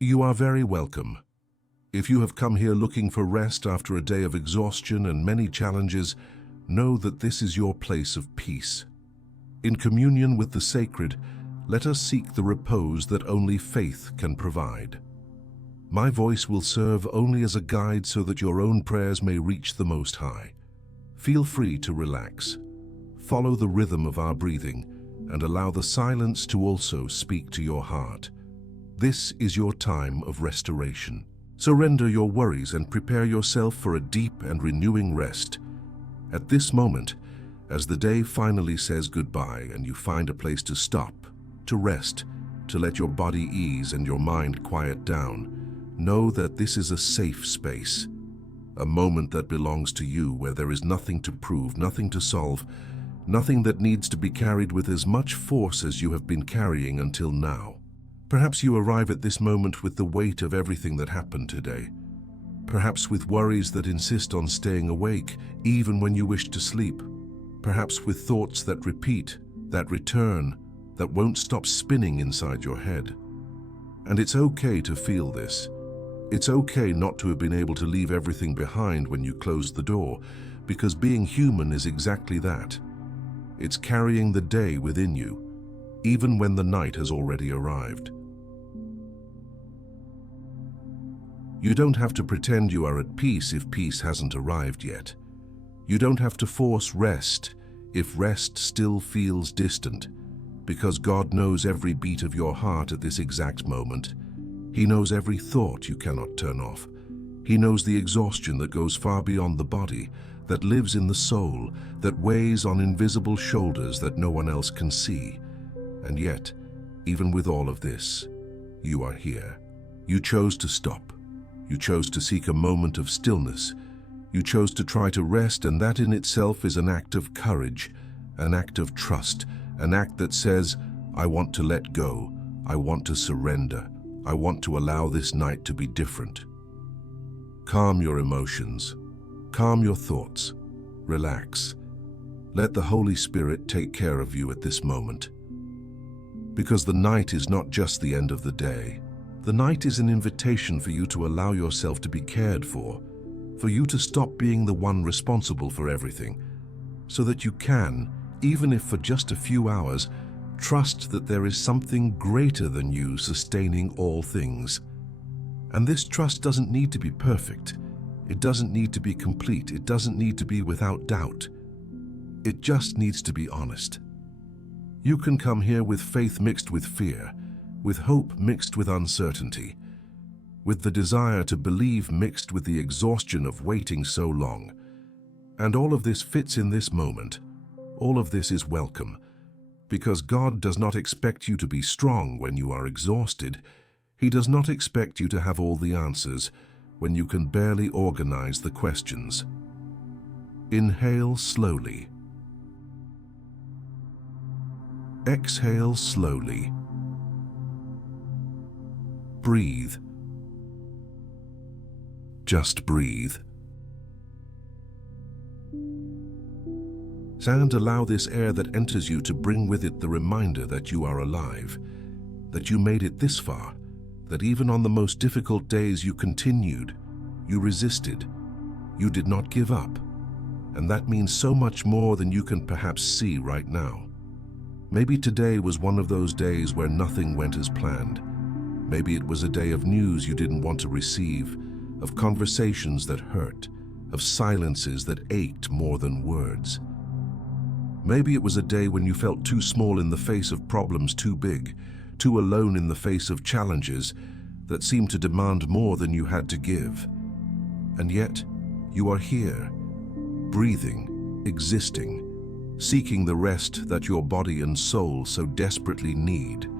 You are very welcome. If you have come here looking for rest after a day of exhaustion and many challenges, know that this is your place of peace. In communion with the sacred, let us seek the repose that only faith can provide. My voice will serve only as a guide so that your own prayers may reach the Most High. Feel free to relax. Follow the rhythm of our breathing and allow the silence to also speak to your heart. This is your time of restoration. Surrender your worries and prepare yourself for a deep and renewing rest. At this moment, as the day finally says goodbye and you find a place to stop, to rest, to let your body ease and your mind quiet down, know that this is a safe space, a moment that belongs to you where there is nothing to prove, nothing to solve, nothing that needs to be carried with as much force as you have been carrying until now. Perhaps you arrive at this moment with the weight of everything that happened today. Perhaps with worries that insist on staying awake, even when you wish to sleep. Perhaps with thoughts that repeat, that return, that won't stop spinning inside your head. And it's okay to feel this. It's okay not to have been able to leave everything behind when you closed the door, because being human is exactly that. It's carrying the day within you, even when the night has already arrived. You don't have to pretend you are at peace if peace hasn't arrived yet. You don't have to force rest if rest still feels distant, because God knows every beat of your heart at this exact moment. He knows every thought you cannot turn off. He knows the exhaustion that goes far beyond the body, that lives in the soul, that weighs on invisible shoulders that no one else can see. And yet, even with all of this, you are here. You chose to stop. You chose to seek a moment of stillness. You chose to try to rest, and that in itself is an act of courage, an act of trust, an act that says, I want to let go, I want to surrender, I want to allow this night to be different. Calm your emotions, calm your thoughts, relax. Let the Holy Spirit take care of you at this moment. Because the night is not just the end of the day. The night is an invitation for you to allow yourself to be cared for you to stop being the one responsible for everything, so that you can, even if for just a few hours, trust that there is something greater than you sustaining all things. And this trust doesn't need to be perfect. It doesn't need to be complete. It doesn't need to be without doubt. It just needs to be honest. You can come here with faith mixed with fear, with hope mixed with uncertainty, with the desire to believe mixed with the exhaustion of waiting so long. And all of this fits in this moment. All of this is welcome, because God does not expect you to be strong when you are exhausted. He does not expect you to have all the answers when you can barely organize the questions. Inhale slowly. Exhale slowly. Breathe. Just breathe. And allow this air that enters you to bring with it the reminder that you are alive, that you made it this far, that even on the most difficult days you continued, you resisted, you did not give up. And that means so much more than you can perhaps see right now. Maybe today was one of those days where nothing went as planned. Maybe it was a day of news you didn't want to receive, of conversations that hurt, of silences that ached more than words. Maybe it was a day when you felt too small in the face of problems too big, too alone in the face of challenges that seemed to demand more than you had to give. And yet, you are here, breathing, existing, seeking the rest that your body and soul so desperately need.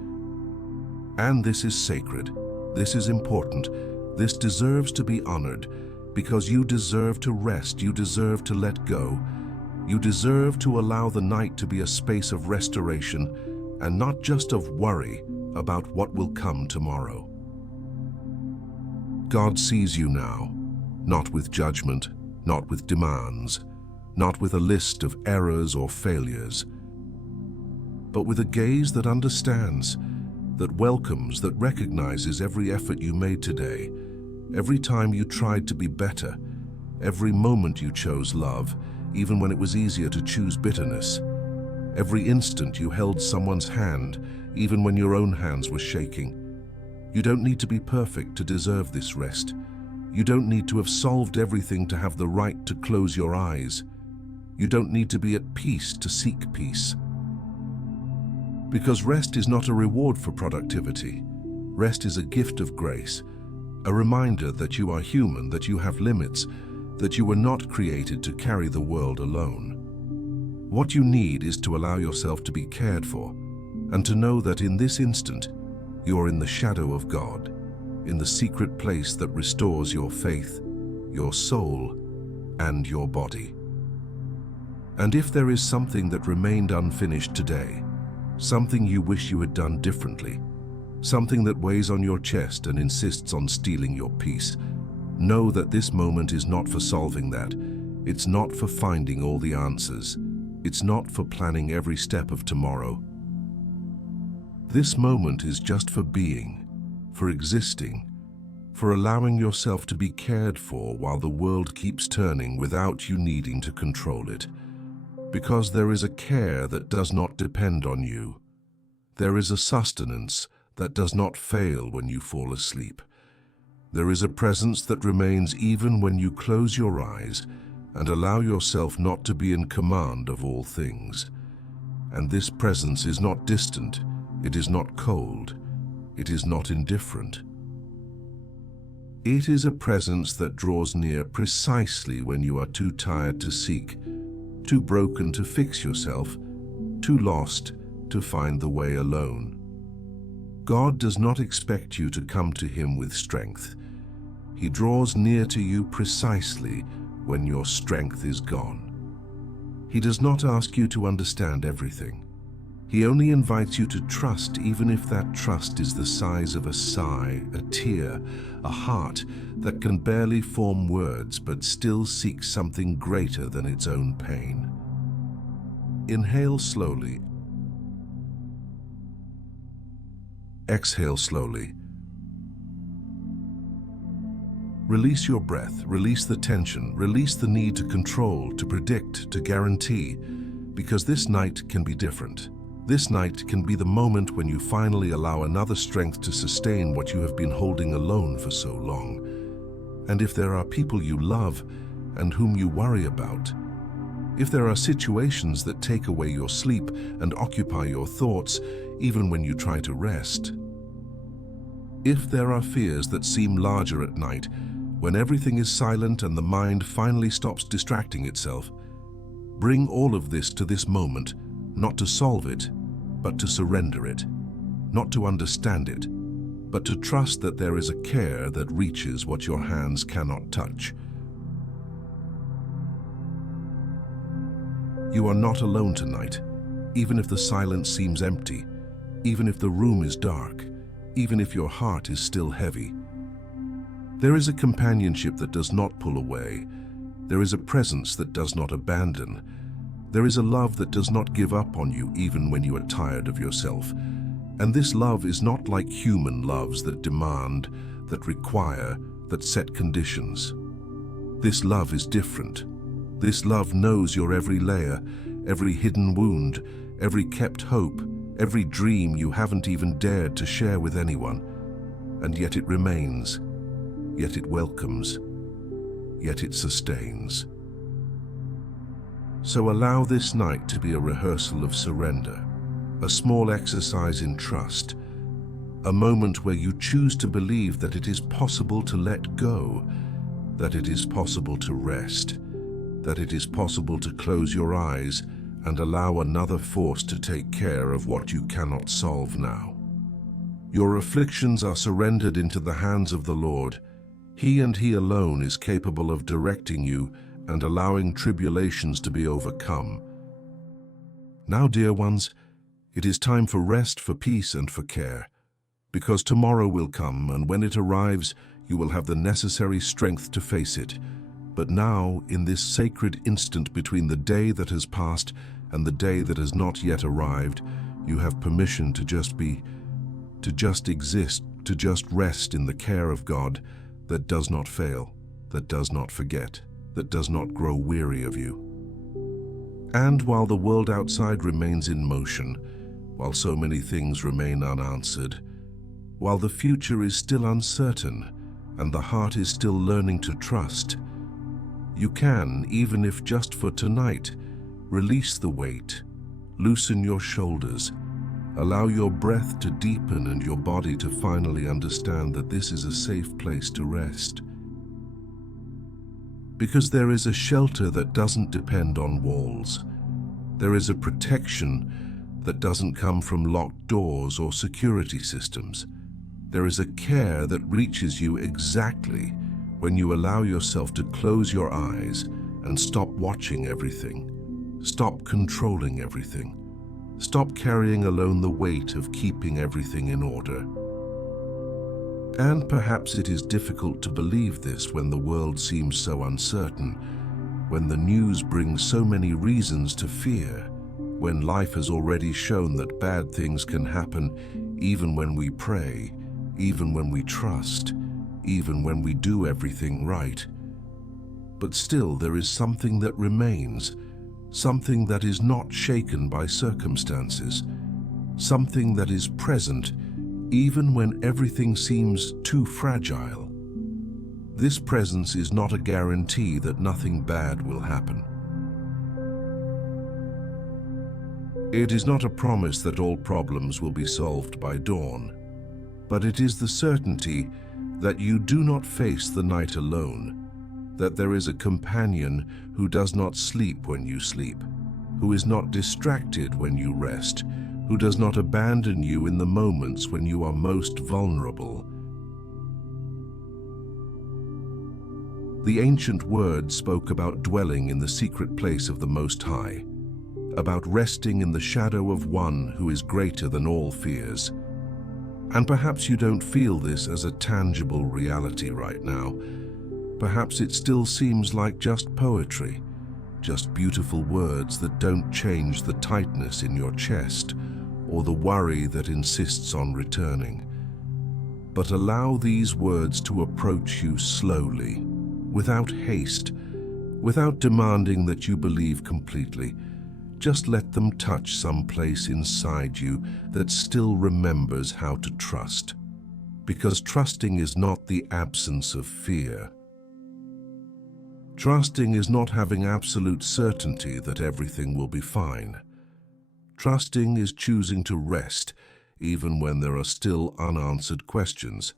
And this is sacred, this is important, this deserves to be honored, because you deserve to rest, you deserve to let go, you deserve to allow the night to be a space of restoration and not just of worry about what will come tomorrow. God sees you now, not with judgment, not with demands, not with a list of errors or failures, but with a gaze that understands that welcomes, that recognizes every effort you made today, every time you tried to be better, every moment you chose love, even when it was easier to choose bitterness, every instant you held someone's hand, even when your own hands were shaking. You don't need to be perfect to deserve this rest. You don't need to have solved everything to have the right to close your eyes. You don't need to be at peace to seek peace. Because rest is not a reward for productivity. Rest is a gift of grace, a reminder that you are human, that you have limits, that you were not created to carry the world alone. What you need is to allow yourself to be cared for, and to know that in this instant, you are in the shadow of God, in the secret place that restores your faith, your soul, and your body. And if there is something that remained unfinished today, something you wish you had done differently, something that weighs on your chest and insists on stealing your peace, know that this moment is not for solving that. It's not for finding all the answers. It's not for planning every step of tomorrow. This moment is just for being, for existing, for allowing yourself to be cared for while the world keeps turning without you needing to control it. Because there is a care that does not depend on you. There is a sustenance that does not fail when you fall asleep. There is a presence that remains even when you close your eyes and allow yourself not to be in command of all things. And this presence is not distant, it is not cold, it is not indifferent. It is a presence that draws near precisely when you are too tired to seek, too broken to fix yourself, too lost to find the way alone. God does not expect you to come to Him with strength. He draws near to you precisely when your strength is gone. He does not ask you to understand everything. He only invites you to trust, even if that trust is the size of a sigh, a tear, a heart that can barely form words but still seeks something greater than its own pain. Inhale slowly. Exhale slowly. Release your breath, release the tension, release the need to control, to predict, to guarantee, because this night can be different. This night can be the moment when you finally allow another strength to sustain what you have been holding alone for so long. And if there are people you love and whom you worry about, if there are situations that take away your sleep and occupy your thoughts even when you try to rest, if there are fears that seem larger at night, when everything is silent and the mind finally stops distracting itself, bring all of this to this moment, not to solve it, but to surrender it, not to understand it, but to trust that there is a care that reaches what your hands cannot touch. You are not alone tonight, even if the silence seems empty, even if the room is dark, even if your heart is still heavy. There is a companionship that does not pull away. There is a presence that does not abandon. There is a love that does not give up on you even when you are tired of yourself. And this love is not like human loves that demand, that require, that set conditions. This love is different. This love knows your every layer, every hidden wound, every kept hope, every dream you haven't even dared to share with anyone. And yet it remains, yet it welcomes, yet it sustains. So allow this night to be a rehearsal of surrender, a small exercise in trust, a moment where you choose to believe that it is possible to let go, that it is possible to rest, that it is possible to close your eyes and allow another force to take care of what you cannot solve now. Your afflictions are surrendered into the hands of the Lord. He and He alone is capable of directing you and allowing tribulations to be overcome. Now, dear ones, it is time for rest, for peace, and for care, because tomorrow will come, and when it arrives, you will have the necessary strength to face it. But now, in this sacred instant between the day that has passed and the day that has not yet arrived, you have permission to just be to just exist, to just rest in the care of God that does not fail, that does not forget, that does not grow weary of you. And while the world outside remains in motion, while so many things remain unanswered, while the future is still uncertain and the heart is still learning to trust, you can, even if just for tonight, release the weight, loosen your shoulders, allow your breath to deepen and your body to finally understand that this is a safe place to rest. Because there is a shelter that doesn't depend on walls. There is a protection that doesn't come from locked doors or security systems. There is a care that reaches you exactly when you allow yourself to close your eyes and stop watching everything, stop controlling everything, stop carrying alone the weight of keeping everything in order. And perhaps it is difficult to believe this when the world seems so uncertain, when the news brings so many reasons to fear, when life has already shown that bad things can happen even when we pray, even when we trust, even when we do everything right. But still there is something that remains, something that is not shaken by circumstances, something that is present even when everything seems too fragile. This presence is not a guarantee that nothing bad will happen. It is not a promise that all problems will be solved by dawn, but it is the certainty that you do not face the night alone, that there is a companion who does not sleep when you sleep, who is not distracted when you rest, who does not abandon you in the moments when you are most vulnerable. The ancient word spoke about dwelling in the secret place of the Most High, about resting in the shadow of one who is greater than all fears. And perhaps you don't feel this as a tangible reality right now. Perhaps it still seems like just poetry, just beautiful words that don't change the tightness in your chest or the worry that insists on returning. But allow these words to approach you slowly, without haste, without demanding that you believe completely. Just let them touch some place inside you that still remembers how to trust. Because trusting is not the absence of fear. Trusting is not having absolute certainty that everything will be fine. Trusting is choosing to rest even when there are still unanswered questions.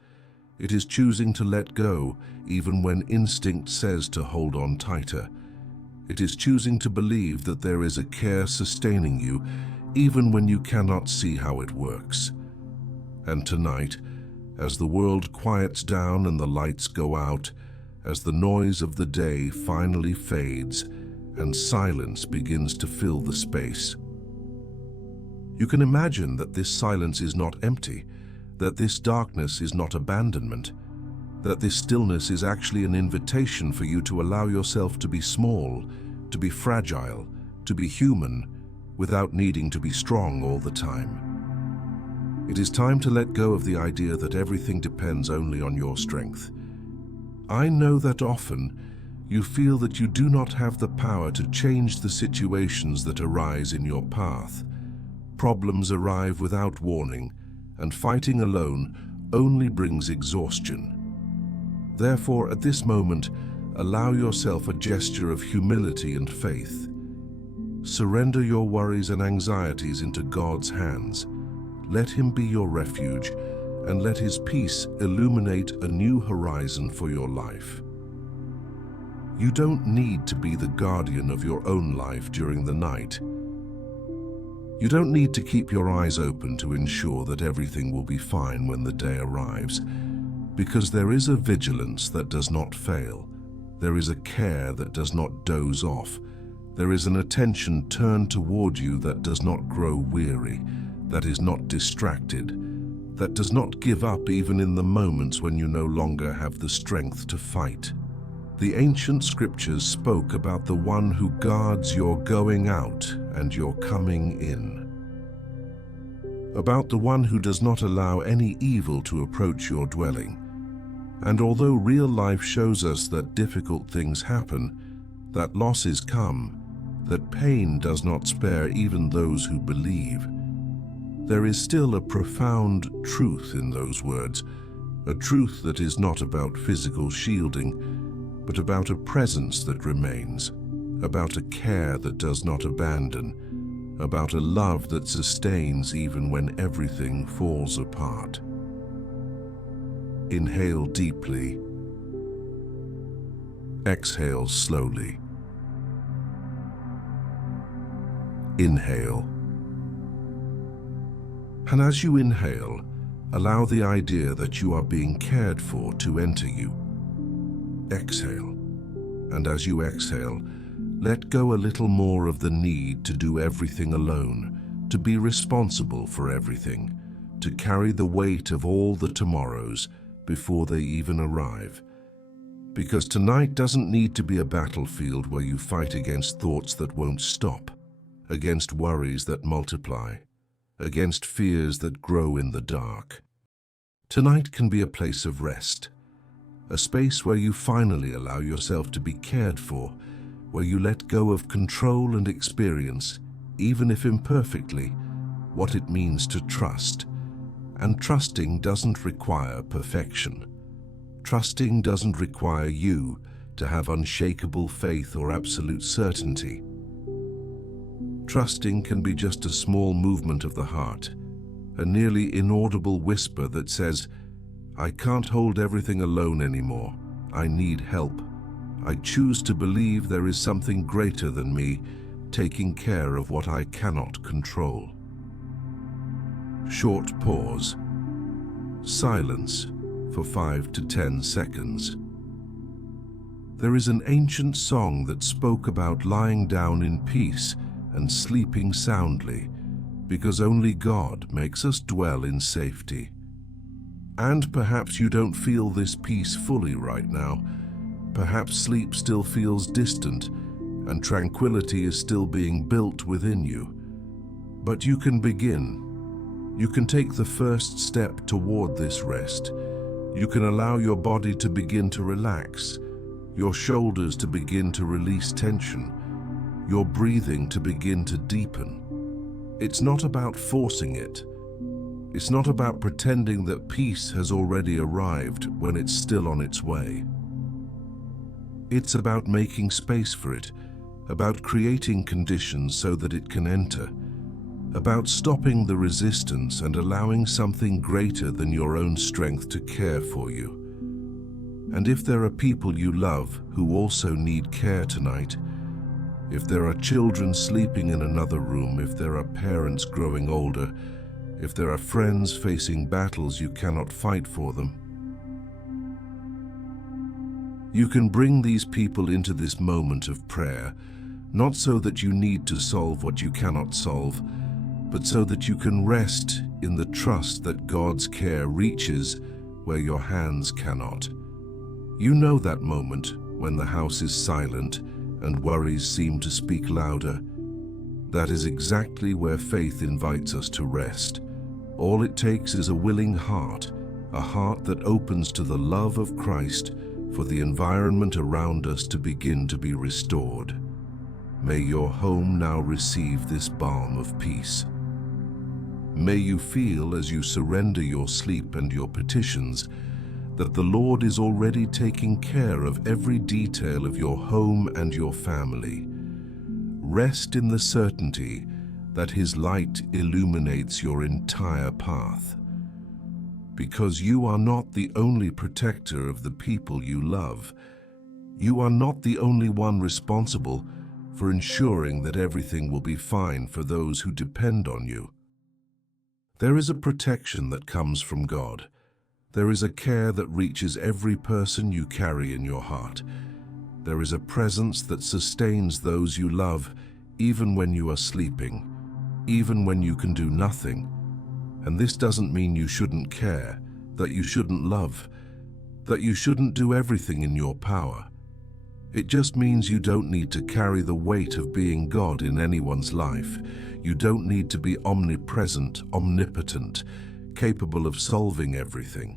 It is choosing to let go even when instinct says to hold on tighter. It is choosing to believe that there is a care sustaining you even when you cannot see how it works. And tonight, as the world quiets down and the lights go out, as the noise of the day finally fades and silence begins to fill the space, you can imagine that this silence is not empty, that this darkness is not abandonment, that this stillness is actually an invitation for you to allow yourself to be small, to be fragile, to be human, without needing to be strong all the time. It is time to let go of the idea that everything depends only on your strength. I know that often you feel that you do not have the power to change the situations that arise in your path. Problems arrive without warning, and fighting alone only brings exhaustion. Therefore, at this moment, allow yourself a gesture of humility and faith. Surrender your worries and anxieties into God's hands. Let Him be your refuge, and let His peace illuminate a new horizon for your life. You don't need to be the guardian of your own life during the night. You don't need to keep your eyes open to ensure that everything will be fine when the day arrives, because there is a vigilance that does not fail. There is a care that does not doze off. There is an attention turned toward you that does not grow weary, that is not distracted, that does not give up even in the moments when you no longer have the strength to fight. The ancient scriptures spoke about the one who guards your going out and your coming in. about the one who does not allow any evil to approach your dwelling. And although real life shows us that difficult things happen, that losses come, that pain does not spare even those who believe, there is still a profound truth in those words, a truth that is not about physical shielding, but about a presence that remains, about a care that does not abandon, about a love that sustains even when everything falls apart. Inhale deeply. Exhale slowly. Inhale. And as you inhale, allow the idea that you are being cared for to enter you. Exhale. And as you exhale, let go a little more of the need to do everything alone, to be responsible for everything, to carry the weight of all the tomorrows before they even arrive. Because tonight doesn't need to be a battlefield where you fight against thoughts that won't stop, against worries that multiply, against fears that grow in the dark. Tonight can be a place of rest, a space where you finally allow yourself to be cared for, where you let go of control and experience, even if imperfectly, what it means to trust. And trusting doesn't require perfection. Trusting doesn't require you to have unshakable faith or absolute certainty. Trusting can be just a small movement of the heart, a nearly inaudible whisper that says, "I can't hold everything alone anymore. I need help. I choose to believe there is something greater than me, taking care of what I cannot control." Short pause. Silence for 5 to 10 seconds. There is an ancient song that spoke about lying down in peace and sleeping soundly, because only God makes us dwell in safety. And perhaps you don't feel this peace fully right now. Perhaps sleep still feels distant, and tranquility is still being built within you. But you can begin. You can take the first step toward this rest. You can allow your body to begin to relax, your shoulders to begin to release tension, your breathing to begin to deepen. It's not about forcing it. It's not about pretending that peace has already arrived when it's still on its way. It's about making space for it, about creating conditions so that it can enter, about stopping the resistance and allowing something greater than your own strength to care for you. And if there are people you love who also need care tonight, if there are children sleeping in another room, if there are parents growing older, if there are friends facing battles you cannot fight for them, you can bring these people into this moment of prayer, not so that you need to solve what you cannot solve, but so that you can rest in the trust that God's care reaches where your hands cannot. You know that moment when the house is silent and worries seem to speak louder. That is exactly where faith invites us to rest. All it takes is a willing heart, a heart that opens to the love of Christ for the environment around us to begin to be restored. May your home now receive this balm of peace. May you feel, as you surrender your sleep and your petitions, that the Lord is already taking care of every detail of your home and your family. Rest in the certainty that His light illuminates your entire path. Because you are not the only protector of the people you love. You are not the only one responsible for ensuring that everything will be fine for those who depend on you. There is a protection that comes from God. There is a care that reaches every person you carry in your heart. There is a presence that sustains those you love, even when you are sleeping, even when you can do nothing. And this doesn't mean you shouldn't care, that you shouldn't love, that you shouldn't do everything in your power. It just means you don't need to carry the weight of being God in anyone's life. You don't need to be omnipresent, omnipotent, capable of solving everything.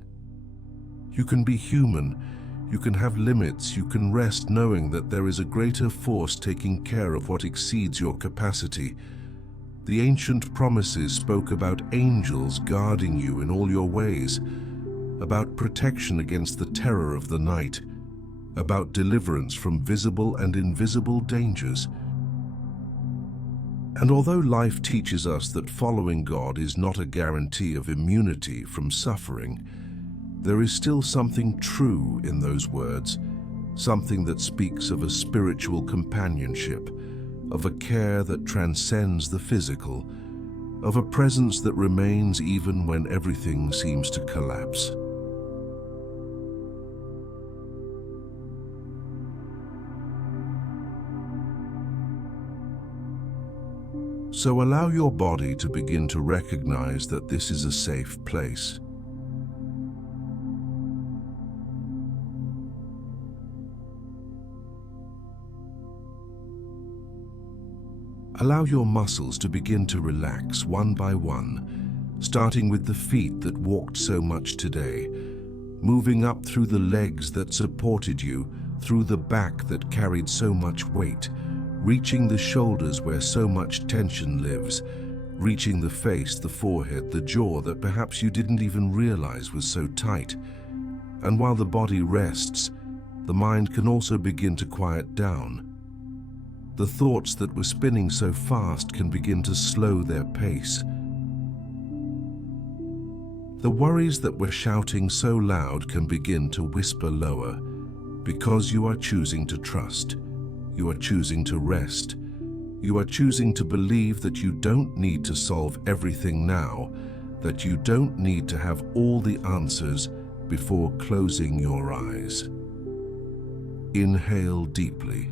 You can be human, you can have limits, you can rest knowing that there is a greater force taking care of what exceeds your capacity. The ancient promises spoke about angels guarding you in all your ways, about protection against the terror of the night, about deliverance from visible and invisible dangers. And although life teaches us that following God is not a guarantee of immunity from suffering, there is still something true in those words, something that speaks of a spiritual companionship, of a care that transcends the physical, of a presence that remains even when everything seems to collapse. So allow your body to begin to recognize that this is a safe place. Allow your muscles to begin to relax one by one, starting with the feet that walked so much today, moving up through the legs that supported you, through the back that carried so much weight, reaching the shoulders where so much tension lives, reaching the face, the forehead, the jaw that perhaps you didn't even realize was so tight. And while the body rests, the mind can also begin to quiet down. The thoughts that were spinning so fast can begin to slow their pace. The worries that were shouting so loud can begin to whisper lower, because you are choosing to trust. You are choosing to rest. You are choosing to believe that you don't need to solve everything now, that you don't need to have all the answers before closing your eyes. Inhale deeply.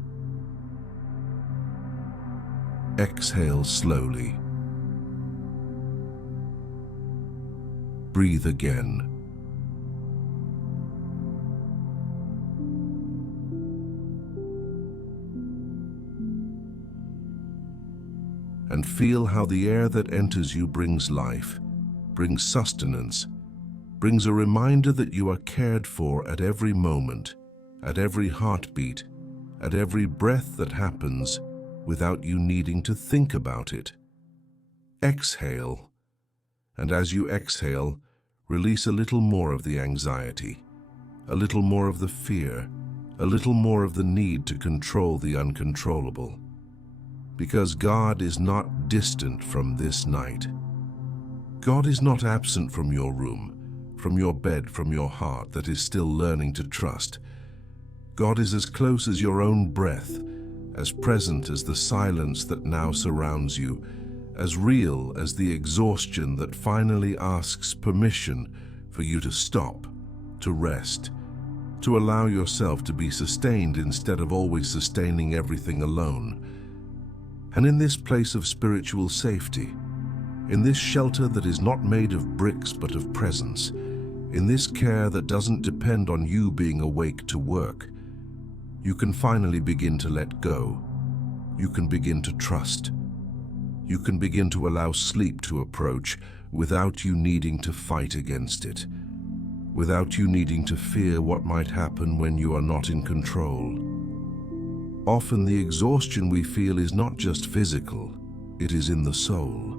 Exhale slowly. Breathe again. And feel how the air that enters you brings life, brings sustenance, brings a reminder that you are cared for at every moment, at every heartbeat, at every breath that happens, without you needing to think about it. Exhale, and as you exhale, release a little more of the anxiety, a little more of the fear, a little more of the need to control the uncontrollable. Because God is not distant from this night. God is not absent from your room, from your bed, from your heart that is still learning to trust. God is as close as your own breath, as present as the silence that now surrounds you, as real as the exhaustion that finally asks permission for you to stop, to rest, to allow yourself to be sustained instead of always sustaining everything alone. And in this place of spiritual safety, in this shelter that is not made of bricks but of presence, in this care that doesn't depend on you being awake to work, you can finally begin to let go. You can begin to trust. You can begin to allow sleep to approach without you needing to fight against it, without you needing to fear what might happen when you are not in control. Often the exhaustion we feel is not just physical, it is in the soul.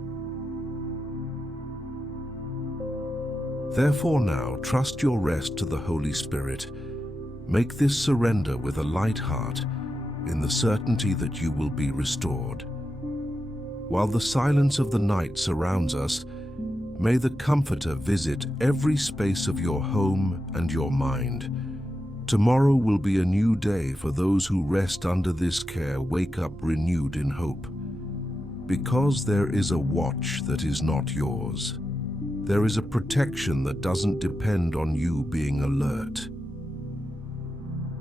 Therefore now, trust your rest to the Holy Spirit. Make this surrender with a light heart, in the certainty that you will be restored. While the silence of the night surrounds us, may the Comforter visit every space of your home and your mind. Tomorrow will be a new day for those who rest under this care, wake up renewed in hope. Because there is a watch that is not yours. There is a protection that doesn't depend on you being alert.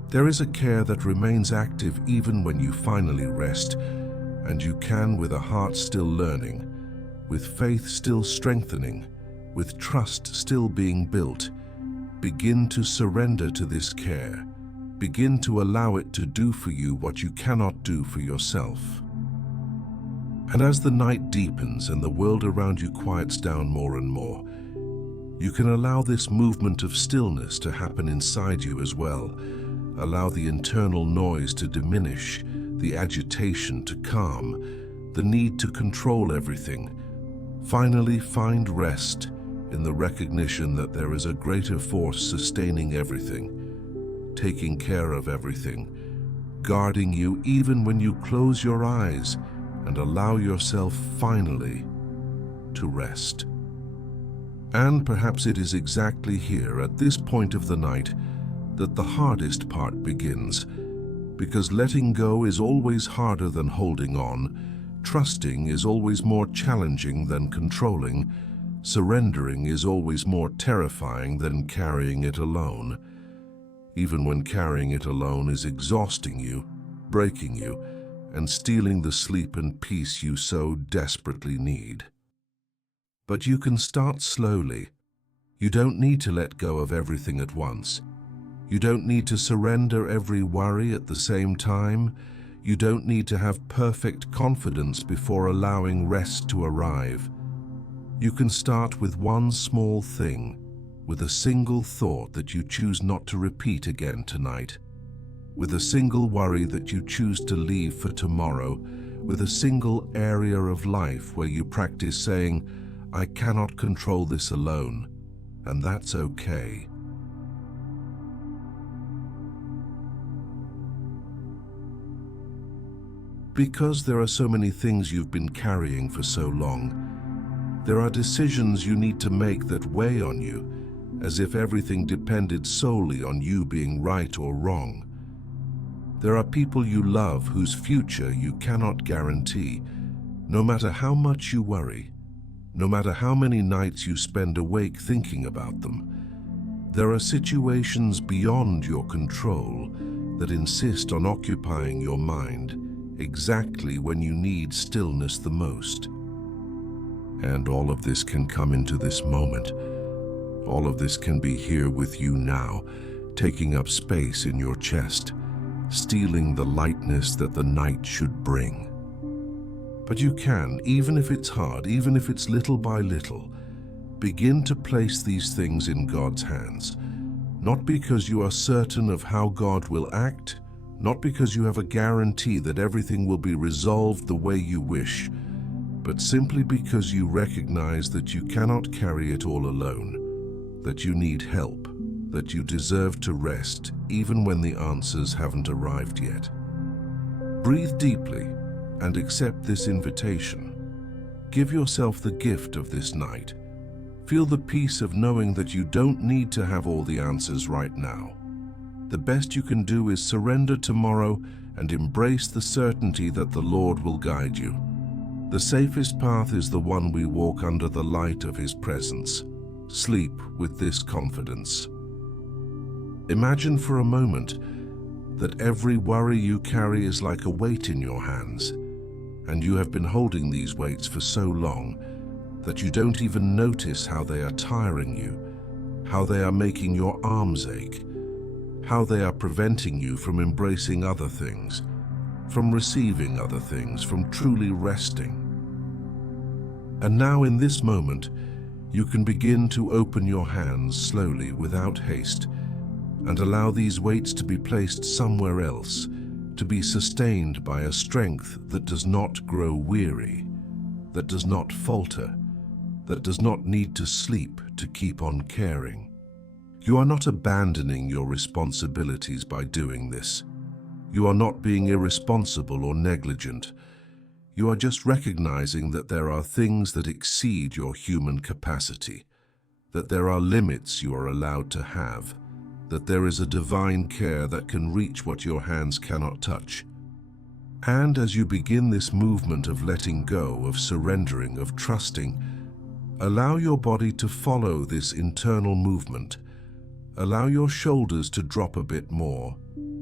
There is a care that remains active even when you finally rest, and you can, with a heart still learning, with faith still strengthening, with trust still being built, begin to surrender to this care, begin to allow it to do for you what you cannot do for yourself. And as the night deepens and the world around you quiets down more and more, you can allow this movement of stillness to happen inside you as well. Allow the internal noise to diminish, the agitation to calm, the need to control everything. Finally, find rest in the recognition that there is a greater force sustaining everything, taking care of everything, guarding you even when you close your eyes and allow yourself finally to rest. And perhaps it is exactly here, at this point of the night, that the hardest part begins, because letting go is always harder than holding on, trusting is always more challenging than controlling, surrendering is always more terrifying than carrying it alone, even when carrying it alone is exhausting you, breaking you, and stealing the sleep and peace you so desperately need. But you can start slowly. You don't need to let go of everything at once. You don't need to surrender every worry at the same time. You don't need to have perfect confidence before allowing rest to arrive. You can start with one small thing, with a single thought that you choose not to repeat again tonight, with a single worry that you choose to leave for tomorrow, with a single area of life where you practice saying, "I cannot control this alone," and that's okay. Because there are so many things you've been carrying for so long, there are decisions you need to make that weigh on you, as if everything depended solely on you being right or wrong. There are people you love whose future you cannot guarantee, no matter how much you worry, no matter how many nights you spend awake thinking about them. There are situations beyond your control that insist on occupying your mind exactly when you need stillness the most. And all of this can come into this moment. All of this can be here with you now, taking up space in your chest, stealing the lightness that the night should bring. But you can, even if it's hard, even if it's little by little, begin to place these things in God's hands, not because you are certain of how God will act, not because you have a guarantee that everything will be resolved the way you wish, but simply because you recognize that you cannot carry it all alone, that you need help, that you deserve to rest even when the answers haven't arrived yet. Breathe deeply and accept this invitation. Give yourself the gift of this night. Feel the peace of knowing that you don't need to have all the answers right now. The best you can do is surrender tomorrow and embrace the certainty that the Lord will guide you. The safest path is the one we walk under the light of His presence. Sleep with this confidence. Imagine for a moment that every worry you carry is like a weight in your hands, and you have been holding these weights for so long that you don't even notice how they are tiring you, how they are making your arms ache, how they are preventing you from embracing other things, from receiving other things, from truly resting. And now in this moment, you can begin to open your hands slowly without haste and allow these weights to be placed somewhere else, to be sustained by a strength that does not grow weary, that does not falter, that does not need to sleep to keep on caring. You are not abandoning your responsibilities by doing this. You are not being irresponsible or negligent. You are just recognizing that there are things that exceed your human capacity, that there are limits you are allowed to have, that there is a divine care that can reach what your hands cannot touch. And as you begin this movement of letting go, of surrendering, of trusting, allow your body to follow this internal movement. Allow your shoulders to drop a bit more,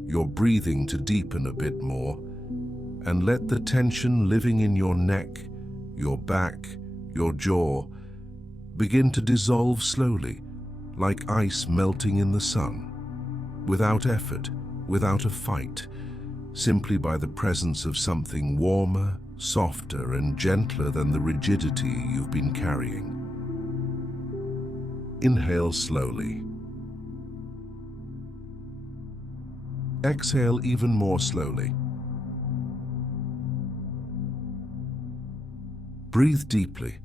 your breathing to deepen a bit more, and let the tension living in your neck, your back, your jaw begin to dissolve slowly, like ice melting in the sun, without effort, without a fight, simply by the presence of something warmer, softer, and gentler than the rigidity you've been carrying. Inhale slowly. Exhale even more slowly. Breathe deeply,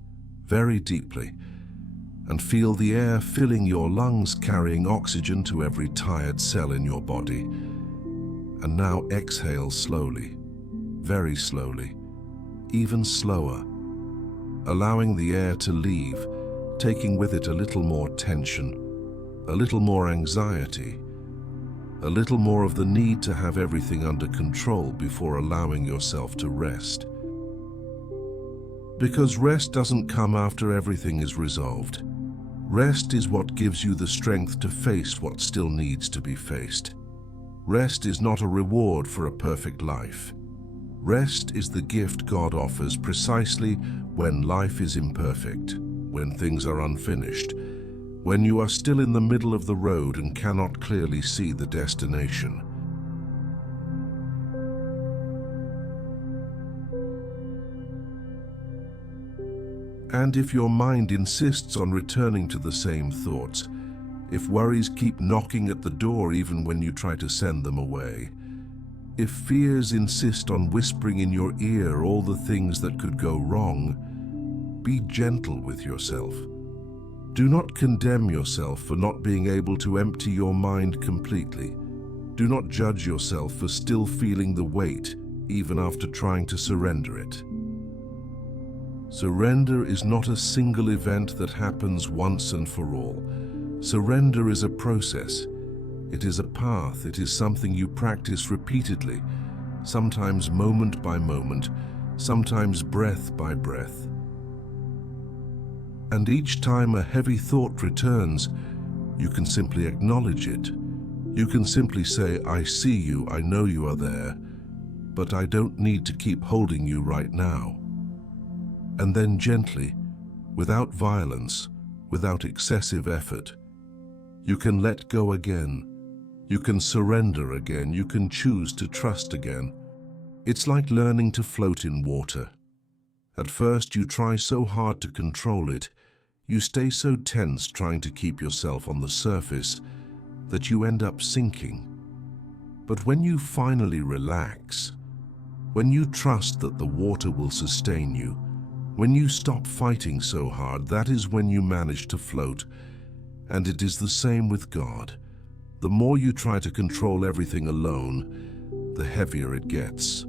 very deeply, and feel the air filling your lungs, carrying oxygen to every tired cell in your body. And now exhale slowly, very slowly, even slower, allowing the air to leave, taking with it a little more tension, a little more anxiety, a little more of the need to have everything under control before allowing yourself to rest. Because rest doesn't come after everything is resolved. Rest is what gives you the strength to face what still needs to be faced. Rest is not a reward for a perfect life. Rest is the gift God offers precisely when life is imperfect, when things are unfinished, when you are still in the middle of the road and cannot clearly see the destination. And if your mind insists on returning to the same thoughts, if worries keep knocking at the door even when you try to send them away, if fears insist on whispering in your ear all the things that could go wrong, be gentle with yourself. Do not condemn yourself for not being able to empty your mind completely. Do not judge yourself for still feeling the weight, even after trying to surrender it. Surrender is not a single event that happens once and for all. Surrender is a process. It is a path. It is something you practice repeatedly, sometimes moment by moment, sometimes breath by breath. And each time a heavy thought returns, you can simply acknowledge it. You can simply say, "I see you, I know you are there, but I don't need to keep holding you right now." And then gently, without violence, without excessive effort, you can let go again. You can surrender again. You can choose to trust again. It's like learning to float in water. At first, you try so hard to control it. You stay so tense trying to keep yourself on the surface that you end up sinking. But when you finally relax, when you trust that the water will sustain you, when you stop fighting so hard, that is when you manage to float. And it is the same with God. The more you try to control everything alone, the heavier it gets.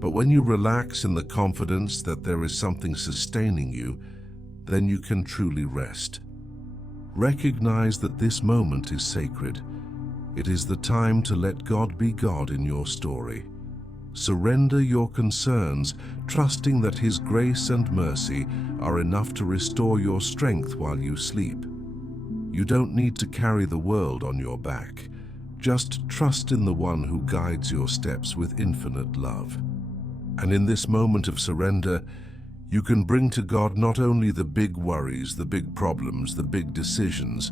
But when you relax in the confidence that there is something sustaining you, then you can truly rest. Recognize that this moment is sacred. It is the time to let God be God in your story. Surrender your concerns, trusting that His grace and mercy are enough to restore your strength while you sleep. You don't need to carry the world on your back. Just trust in the one who guides your steps with infinite love. And in this moment of surrender, you can bring to God not only the big worries, the big problems, the big decisions.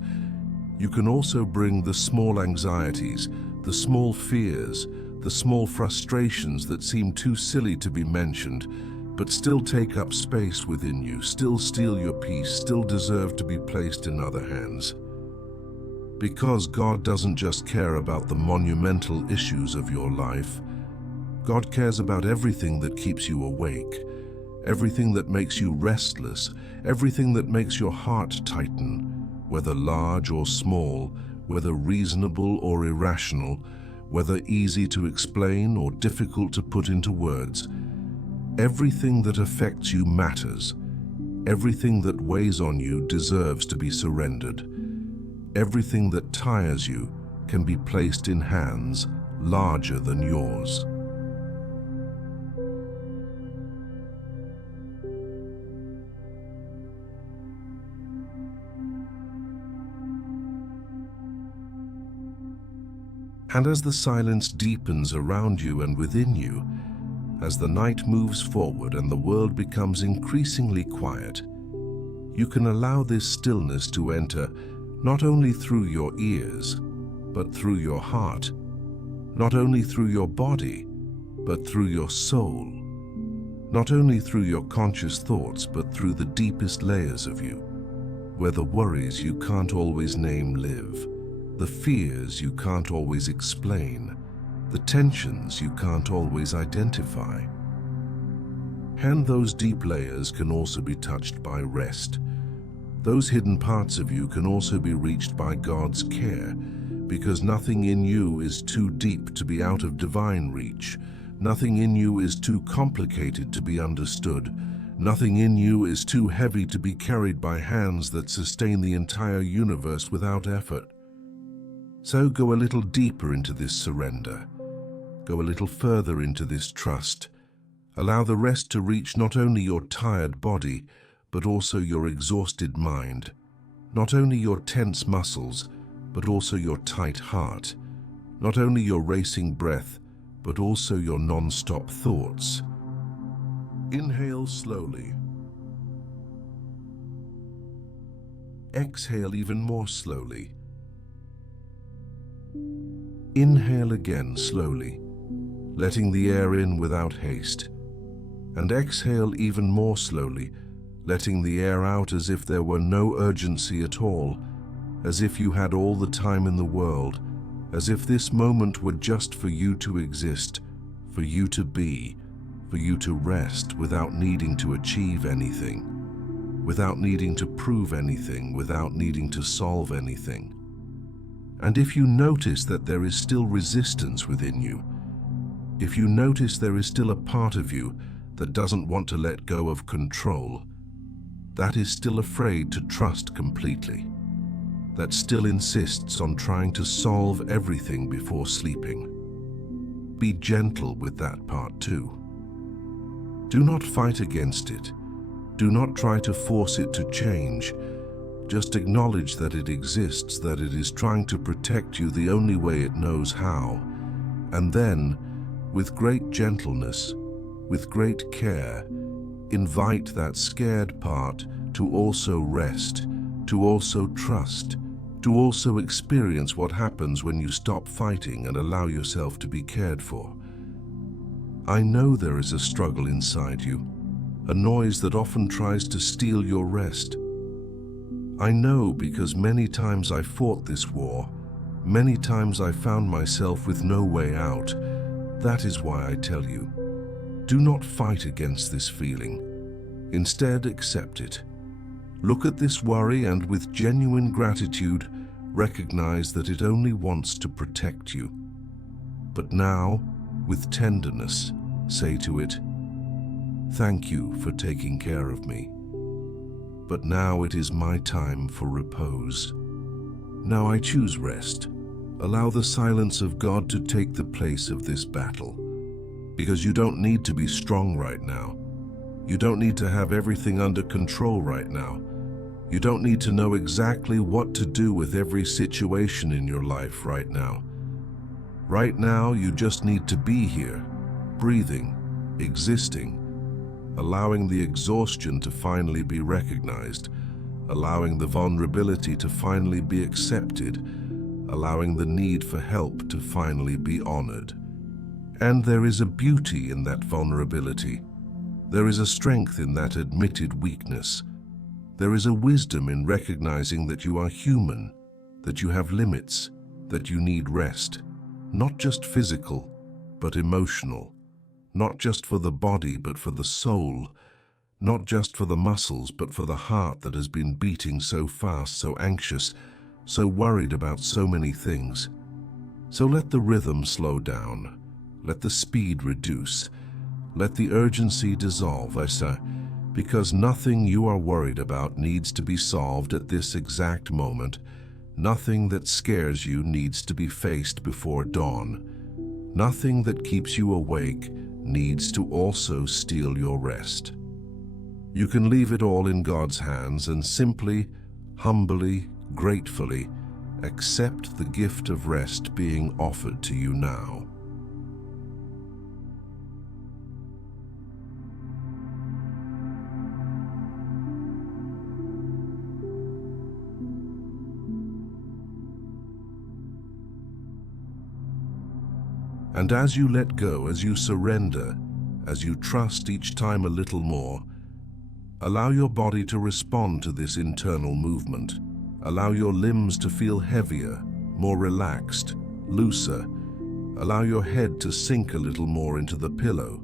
You can also bring the small anxieties, the small fears, the small frustrations that seem too silly to be mentioned, but still take up space within you, still steal your peace, still deserve to be placed in other hands. Because God doesn't just care about the monumental issues of your life. God cares about everything that keeps you awake, everything that makes you restless, everything that makes your heart tighten, whether large or small, whether reasonable or irrational, whether easy to explain or difficult to put into words. Everything that affects you matters. Everything that weighs on you deserves to be surrendered. Everything that tires you can be placed in hands larger than yours. And as the silence deepens around you and within you, as the night moves forward and the world becomes increasingly quiet, you can allow this stillness to enter not only through your ears, but through your heart. not only through your body, but through your soul, not only through your conscious thoughts, but through the deepest layers of you, where the worries you can't always name live, the fears you can't always explain, the tensions you can't always identify. And those deep layers can also be touched by rest. Those hidden parts of you can also be reached by God's care, because nothing in you is too deep to be out of divine reach. Nothing in you is too complicated to be understood. Nothing in you is too heavy to be carried by hands that sustain the entire universe without effort. So go a little deeper into this surrender. Go a little further into this trust. Allow the rest to reach not only your tired body, but also your exhausted mind. Not only your tense muscles, but also your tight heart. Not only your racing breath, but also your non-stop thoughts. Inhale slowly. Exhale even more slowly. Inhale again slowly, letting the air in without haste. And exhale even more slowly, letting the air out as if there were no urgency at all, as if you had all the time in the world, as if this moment were just for you to exist, for you to be, for you to rest without needing to achieve anything, without needing to prove anything, without needing to solve anything. And if you notice that there is still resistance within you, if you notice there is still a part of you that doesn't want to let go of control, that is still afraid to trust completely, that still insists on trying to solve everything before sleeping, be gentle with that part too. Do not fight against it. Do not try to force it to change. Just acknowledge that it exists, that it is trying to protect you the only way it knows how. And then, with great gentleness, with great care, invite that scared part to also rest, to also trust, to also experience what happens when you stop fighting and allow yourself to be cared for. I know there is a struggle inside you, a noise that often tries to steal your rest. I know because many times I fought this war, many times I found myself with no way out. That is why I tell you, do not fight against this feeling. Instead, accept it. Look at this worry and with genuine gratitude, recognize that it only wants to protect you. But now, with tenderness, say to it, "Thank you for taking care of me. But now it is my time for repose. Now I choose rest. Allow the silence of God to take the place of this battle. Because you don't need to be strong right now. You don't need to have everything under control right now. You don't need to know exactly what to do with every situation in your life right now. Right now, you just need to be here, breathing, existing, allowing the exhaustion to finally be recognized, allowing the vulnerability to finally be accepted, allowing the need for help to finally be honored. And there is a beauty in that vulnerability. There is a strength in that admitted weakness. There is a wisdom in recognizing that you are human, that you have limits, that you need rest, not just physical, but emotional, not just for the body, but for the soul, not just for the muscles, but for the heart that has been beating so fast, so anxious, so worried about so many things. So let the rhythm slow down, let the speed reduce, let the urgency dissolve, because nothing you are worried about needs to be solved at this exact moment. Nothing that scares you needs to be faced before dawn. Nothing that keeps you awake needs to also steal your rest. You can leave it all in God's hands and simply, humbly, gratefully accept the gift of rest being offered to you now. And as you let go, as you surrender, as you trust each time a little more, allow your body to respond to this internal movement. Allow your limbs to feel heavier, more relaxed, looser. Allow your head to sink a little more into the pillow.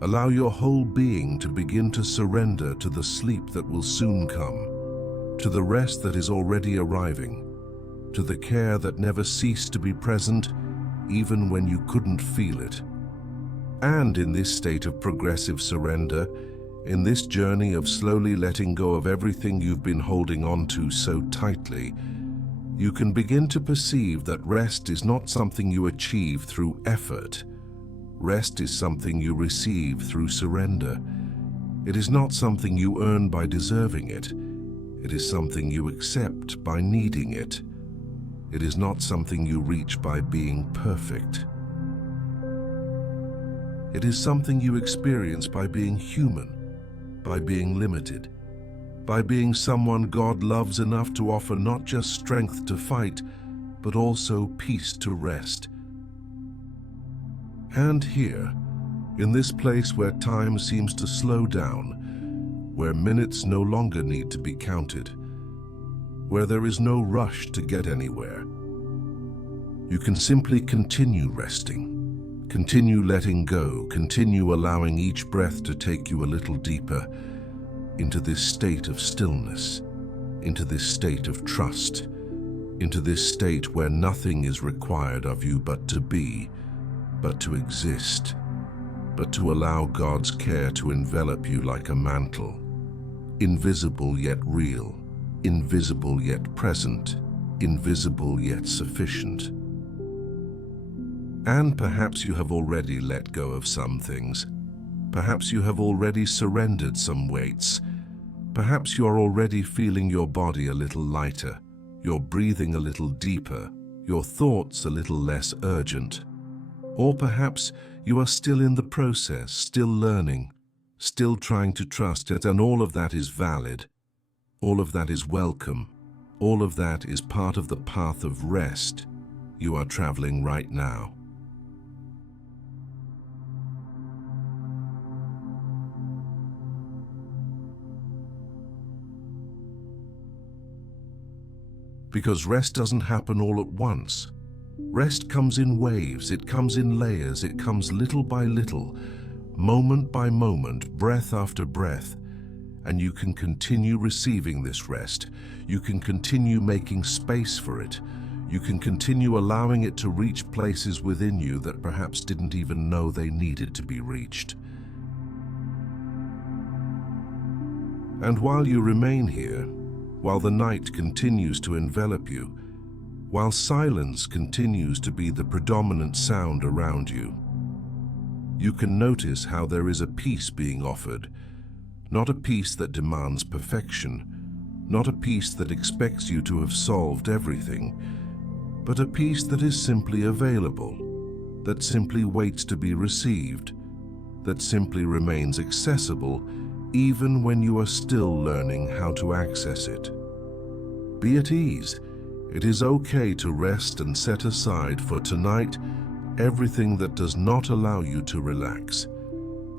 Allow your whole being to begin to surrender to the sleep that will soon come, to the rest that is already arriving, to the care that never ceased to be present even when you couldn't feel it. And in this state of progressive surrender, in this journey of slowly letting go of everything you've been holding on to so tightly, you can begin to perceive that rest is not something you achieve through effort. Rest is something you receive through surrender. It is not something you earn by deserving it. It is something you accept by needing it. It is not something you reach by being perfect. It is something you experience by being human, by being limited, by being someone God loves enough to offer not just strength to fight, but also peace to rest. And here, in this place where time seems to slow down, where minutes no longer need to be counted, where there is no rush to get anywhere, you can simply continue resting, continue letting go, continue allowing each breath to take you a little deeper into this state of stillness, into this state of trust, into this state where nothing is required of you but to be, but to exist, but to allow God's care to envelop you like a mantle, invisible yet real, invisible yet present, invisible yet sufficient. And perhaps you have already let go of some things. Perhaps you have already surrendered some weights. Perhaps you are already feeling your body a little lighter, your breathing a little deeper, your thoughts a little less urgent. Or perhaps you are still in the process, still learning, still trying to trust it, and all of that is valid. All of that is welcome. All of that is part of the path of rest you are traveling right now. Because rest doesn't happen all at once. Rest comes in waves, it comes in layers, it comes little by little, moment by moment, breath after breath. And you can continue receiving this rest. You can continue making space for it. You can continue allowing it to reach places within you that perhaps didn't even know they needed to be reached. And while you remain here, while the night continues to envelop you, while silence continues to be the predominant sound around you, you can notice how there is a peace being offered, not a peace that demands perfection, not a peace that expects you to have solved everything, but a peace that is simply available, that simply waits to be received, that simply remains accessible even when you are still learning how to access it. Be at ease. It is okay to rest and set aside for tonight everything that does not allow you to relax.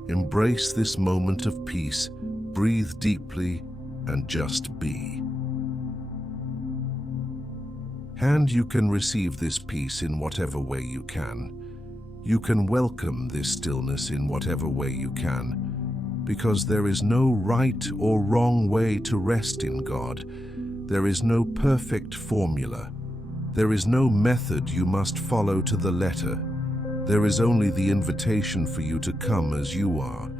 Embrace this moment of peace, breathe deeply, and just be. And you can receive this peace in whatever way you can. You can welcome this stillness in whatever way you can, because there is no right or wrong way to rest in God. There is no perfect formula. There is no method you must follow to the letter. There is only the invitation for you to come as you are,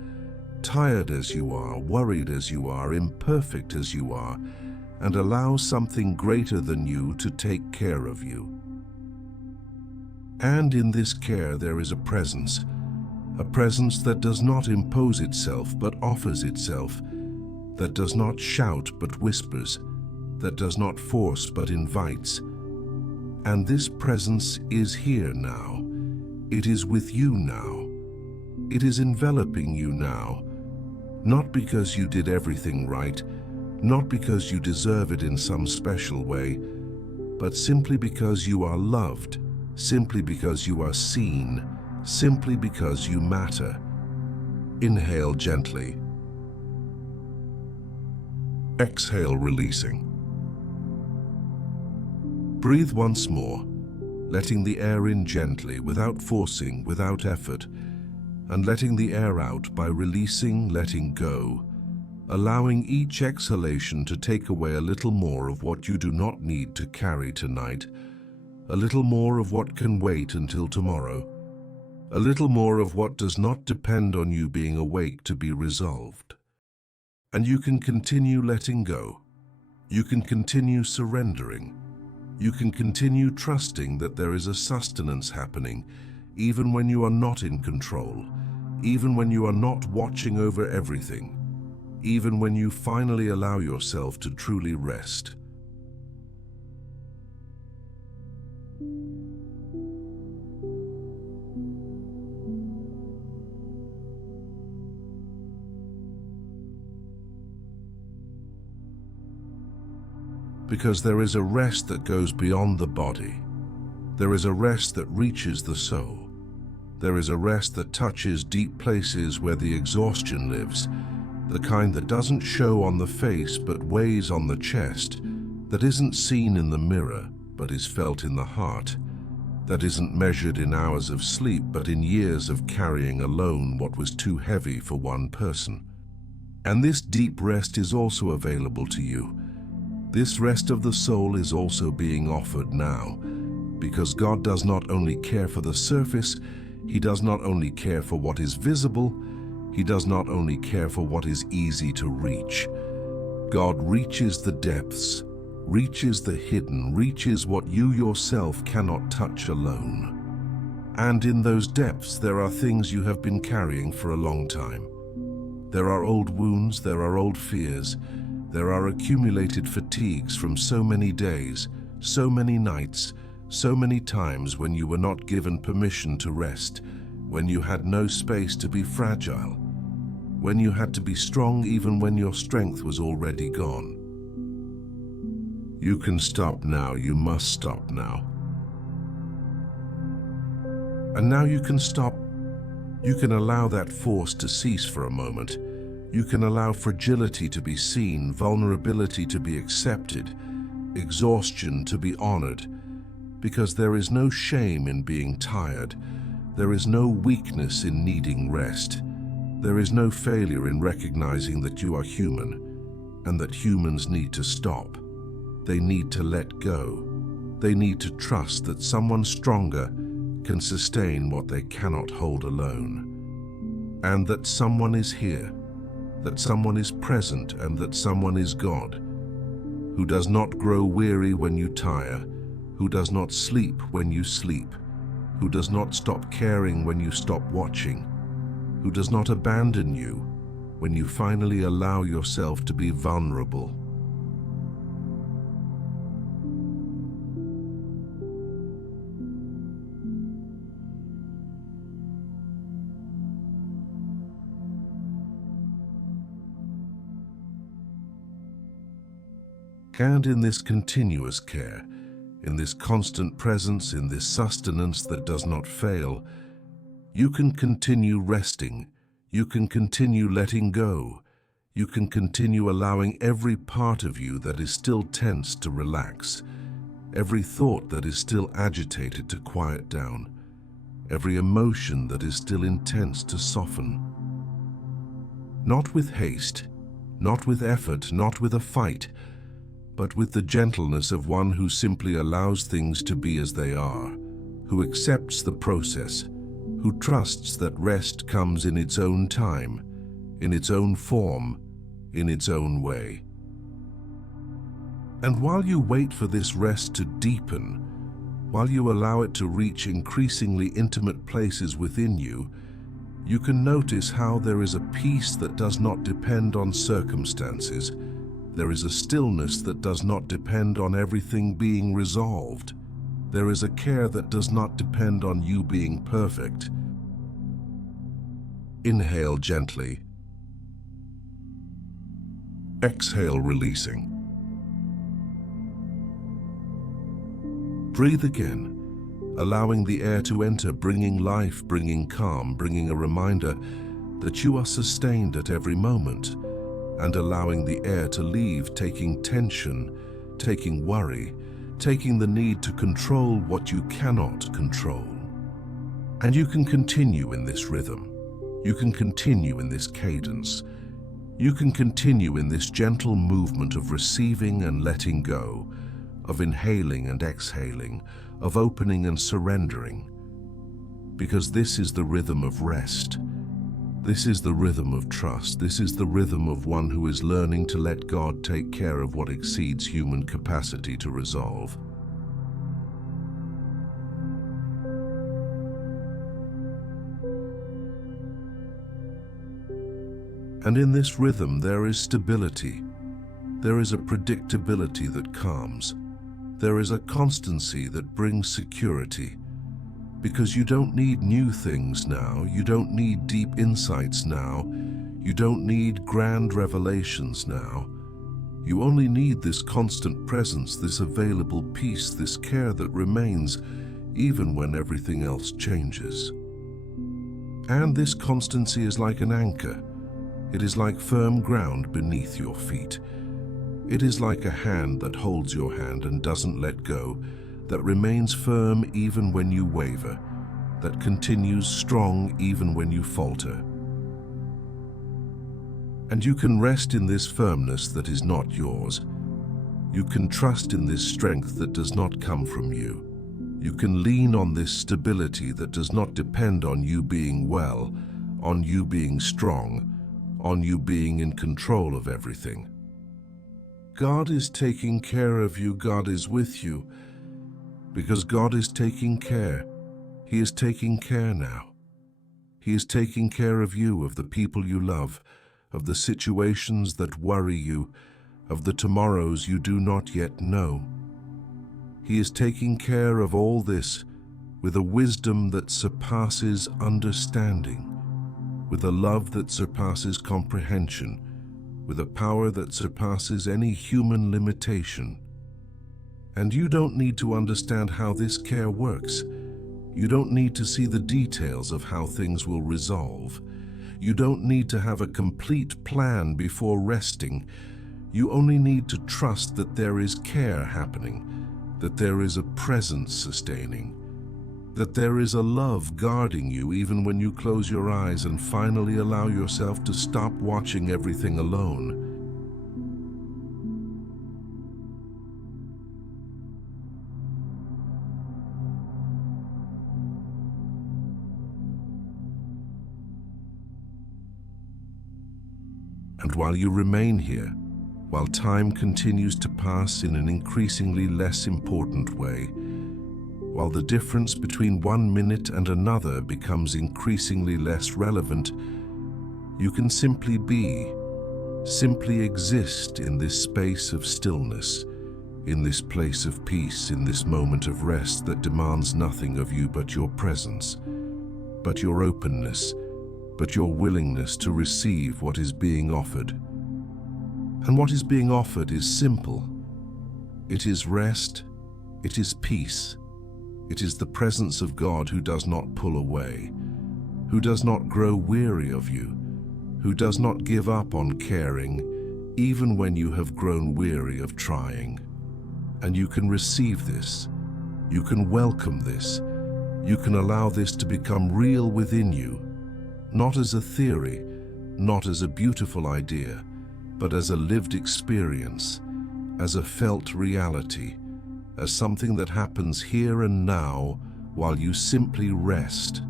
tired as you are, worried as you are, imperfect as you are, and allow something greater than you to take care of you. And in this care there is a presence that does not impose itself but offers itself, that does not shout but whispers, that does not force but invites. And this presence is here now. It is with you now. It is enveloping you now, not because you did everything right, not because you deserve it in some special way, but simply because you are loved, simply because you are seen, simply because you matter. Inhale gently. Exhale, releasing. Breathe once more, letting the air in gently, without forcing, without effort, and letting the air out by releasing, letting go, allowing each exhalation to take away a little more of what you do not need to carry tonight, a little more of what can wait until tomorrow, a little more of what does not depend on you being awake to be resolved. And you can continue letting go. You can continue surrendering. You can continue trusting that there is a sustenance happening, even when you are not in control, even when you are not watching over everything, even when you finally allow yourself to truly rest. Because there is a rest that goes beyond the body. There is a rest that reaches the soul. There is a rest that touches deep places where the exhaustion lives, the kind that doesn't show on the face but weighs on the chest, that isn't seen in the mirror but is felt in the heart, that isn't measured in hours of sleep but in years of carrying alone what was too heavy for one person. And this deep rest is also available to you. This rest of the soul is also being offered now, because God does not only care for the surface, He does not only care for what is visible, He does not only care for what is easy to reach. God reaches the depths, reaches the hidden, reaches what you yourself cannot touch alone. And in those depths there are things you have been carrying for a long time. There are old wounds, there are old fears, there are accumulated fatigues from so many days, so many nights, so many times when you were not given permission to rest, when you had no space to be fragile, when you had to be strong even when your strength was already gone. You can stop now, you must stop now. And now you can stop. You can allow that force to cease for a moment. You can allow fragility to be seen, vulnerability to be accepted, exhaustion to be honored, because there is no shame in being tired. There is no weakness in needing rest. There is no failure in recognizing that you are human and that humans need to stop. They need to let go. They need to trust that someone stronger can sustain what they cannot hold alone. And that someone is here, that someone is present, and that someone is God, who does not grow weary when you tire, who does not sleep when you sleep, who does not stop caring when you stop watching, who does not abandon you when you finally allow yourself to be vulnerable. And in this continuous care, in this constant presence, in this sustenance that does not fail, you can continue resting, you can continue letting go, you can continue allowing every part of you that is still tense to relax, every thought that is still agitated to quiet down, every emotion that is still intense to soften. Not with haste, not with effort, not with a fight, but with the gentleness of one who simply allows things to be as they are, who accepts the process, who trusts that rest comes in its own time, in its own form, in its own way. And while you wait for this rest to deepen, while you allow it to reach increasingly intimate places within you, you can notice how there is a peace that does not depend on circumstances. There is a stillness that does not depend on everything being resolved. There is a care that does not depend on you being perfect. Inhale gently. Exhale, releasing. Breathe again. allowing the air to enter, bringing life, bringing calm, bringing a reminder that you are sustained at every moment, and allowing the air to leave, taking tension, taking worry, taking the need to control what you cannot control. And you can continue in this rhythm. You can continue in this cadence. You can continue in this gentle movement of receiving and letting go, of inhaling and exhaling, of opening and surrendering. Because this is the rhythm of rest. This is the rhythm of trust. This is the rhythm of one who is learning to let God take care of what exceeds human capacity to resolve. And in this rhythm there is stability. There is a predictability that calms. There is a constancy that brings security. Because you don't need new things now, you don't need deep insights now, you don't need grand revelations now. You only need this constant presence, this available peace, this care that remains even when everything else changes. And this constancy is like an anchor. It is like firm ground beneath your feet. It is like a hand that holds your hand and doesn't let go, that remains firm even when you waver, that continues strong even when you falter. And you can rest in this firmness that is not yours. You can trust in this strength that does not come from you. You can lean on this stability that does not depend on you being well, on you being strong, on you being in control of everything. God is taking care of you. God is with you. Because God is taking care. He is taking care now. He is taking care of you, of the people you love, of the situations that worry you, of the tomorrows you do not yet know. He is taking care of all this with a wisdom that surpasses understanding, with a love that surpasses comprehension, with a power that surpasses any human limitation. And you don't need to understand how this care works. You don't need to see the details of how things will resolve. You don't need to have a complete plan before resting. You only need to trust that there is care happening, that there is a presence sustaining, that there is a love guarding you even when you close your eyes and finally allow yourself to stop watching everything alone. And while you remain here, while time continues to pass in an increasingly less important way, while the difference between 1 minute and another becomes increasingly less relevant, you can simply be, simply exist in this space of stillness, in this place of peace, in this moment of rest that demands nothing of you but your presence, but your openness, but your willingness to receive what is being offered. And what is being offered is simple. It is rest, it is peace. It is the presence of God who does not pull away, who does not grow weary of you, who does not give up on caring, even when you have grown weary of trying. And you can receive this, you can welcome this, you can allow this to become real within you, not as a theory, not as a beautiful idea, but as a lived experience, as a felt reality, as something that happens here and now while you simply rest.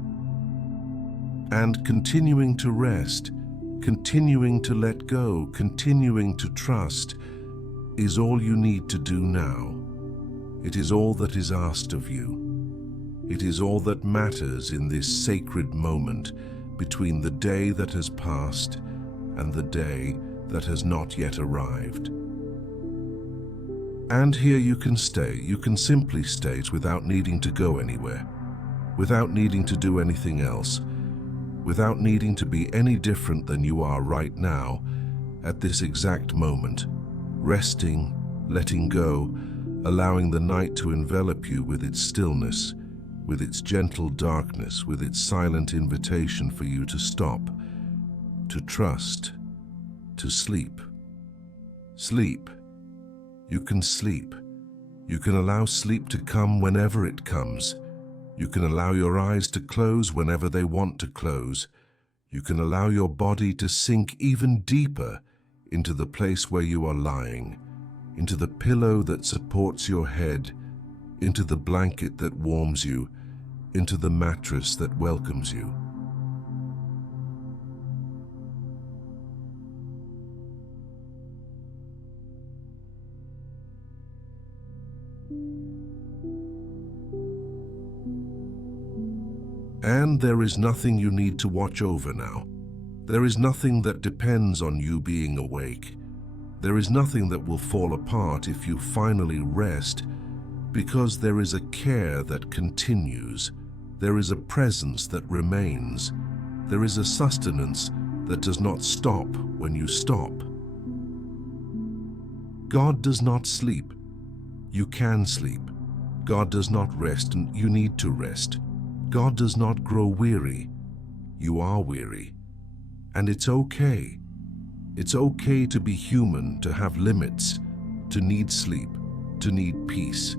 And continuing to rest, continuing to let go, continuing to trust is all you need to do now. It is all that is asked of you. It is all that matters in this sacred moment between the day that has passed and the day that has not yet arrived. And here you can stay. You can simply state without needing to go anywhere, without needing to do anything else, without needing to be any different than you are right now, at this exact moment, resting, letting go, allowing the night to envelop you with its stillness, with its gentle darkness, with its silent invitation for you to stop, to trust, to sleep. Sleep. You can sleep. You can allow sleep to come whenever it comes. You can allow your eyes to close whenever they want to close. You can allow your body to sink even deeper into the place where you are lying, into the pillow that supports your head, into the blanket that warms you, into the mattress that welcomes you. And there is nothing you need to watch over now. There is nothing that depends on you being awake. There is nothing that will fall apart if you finally rest, because there is a care that continues. There is a presence that remains. There is a sustenance that does not stop when you stop. God does not sleep. You can sleep. God does not rest, and you need to rest. God does not grow weary. You are weary. And it's okay. It's okay to be human, to have limits, to need sleep, to need peace,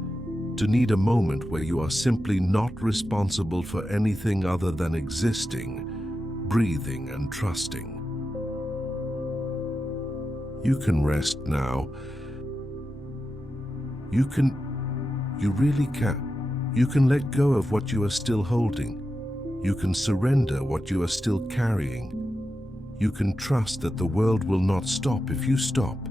to need a moment where you are simply not responsible for anything other than existing, breathing and trusting. You can rest now. You really can. You can let go of what you are still holding. You can surrender what you are still carrying. You can trust that the world will not stop if you stop,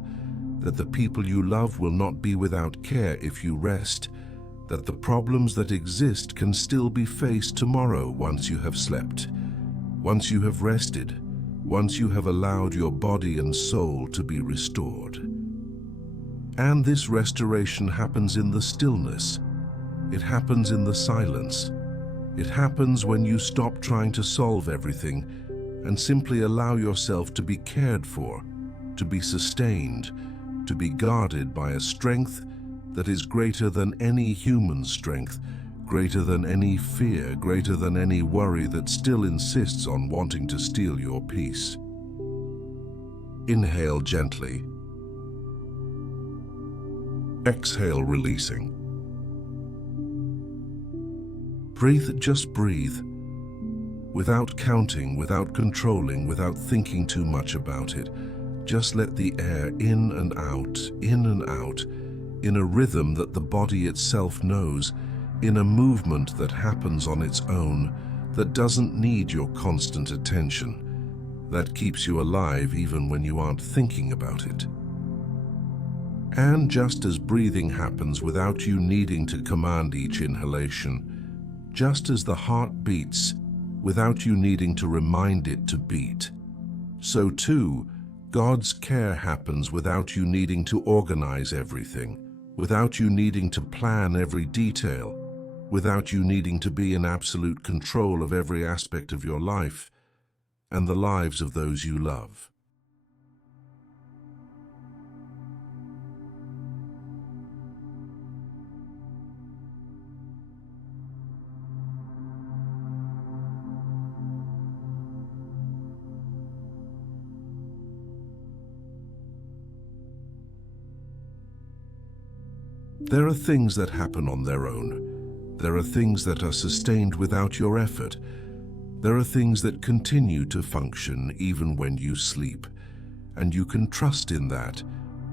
that the people you love will not be without care if you rest, that the problems that exist can still be faced tomorrow once you have slept, once you have rested, once you have allowed your body and soul to be restored. And this restoration happens in the stillness. It happens in the silence. It happens when you stop trying to solve everything and simply allow yourself to be cared for, to be sustained, to be guarded by a strength that is greater than any human strength, greater than any fear, greater than any worry that still insists on wanting to steal your peace. Inhale gently. Exhale, releasing. Breathe, just breathe. Without counting, without controlling, without thinking too much about it. Just let the air in and out, in a rhythm that the body itself knows, in a movement that happens on its own, that doesn't need your constant attention, that keeps you alive even when you aren't thinking about it. And just as breathing happens without you needing to command each inhalation, just as the heart beats without you needing to remind it to beat, so too, God's care happens without you needing to organize everything, without you needing to plan every detail, without you needing to be in absolute control of every aspect of your life and the lives of those you love. There are things that happen on their own. There are things that are sustained without your effort. There are things that continue to function even when you sleep. And you can trust in that.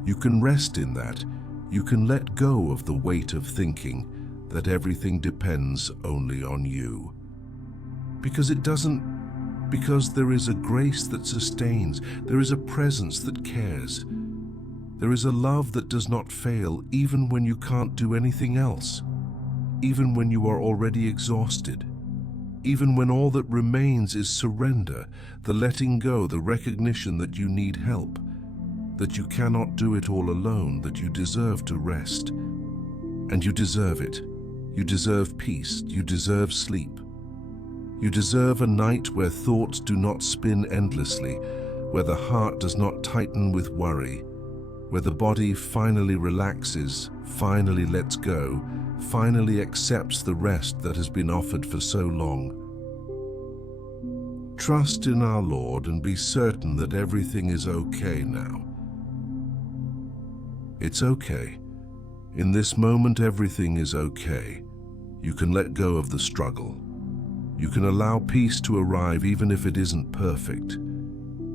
You can rest in that. You can let go of the weight of thinking that everything depends only on you. Because there is a grace that sustains. There is a presence that cares. There is a love that does not fail even when you can't do anything else, even when you are already exhausted, even when all that remains is surrender, the letting go, the recognition that you need help, that you cannot do it all alone, that you deserve to rest. And you deserve it. You deserve peace. You deserve sleep. You deserve a night where thoughts do not spin endlessly, where the heart does not tighten with worry, where the body finally relaxes, finally lets go, finally accepts the rest that has been offered for so long. Trust in our Lord and be certain that everything is okay now. It's okay. In this moment, everything is okay. You can let go of the struggle. You can allow peace to arrive even if it isn't perfect,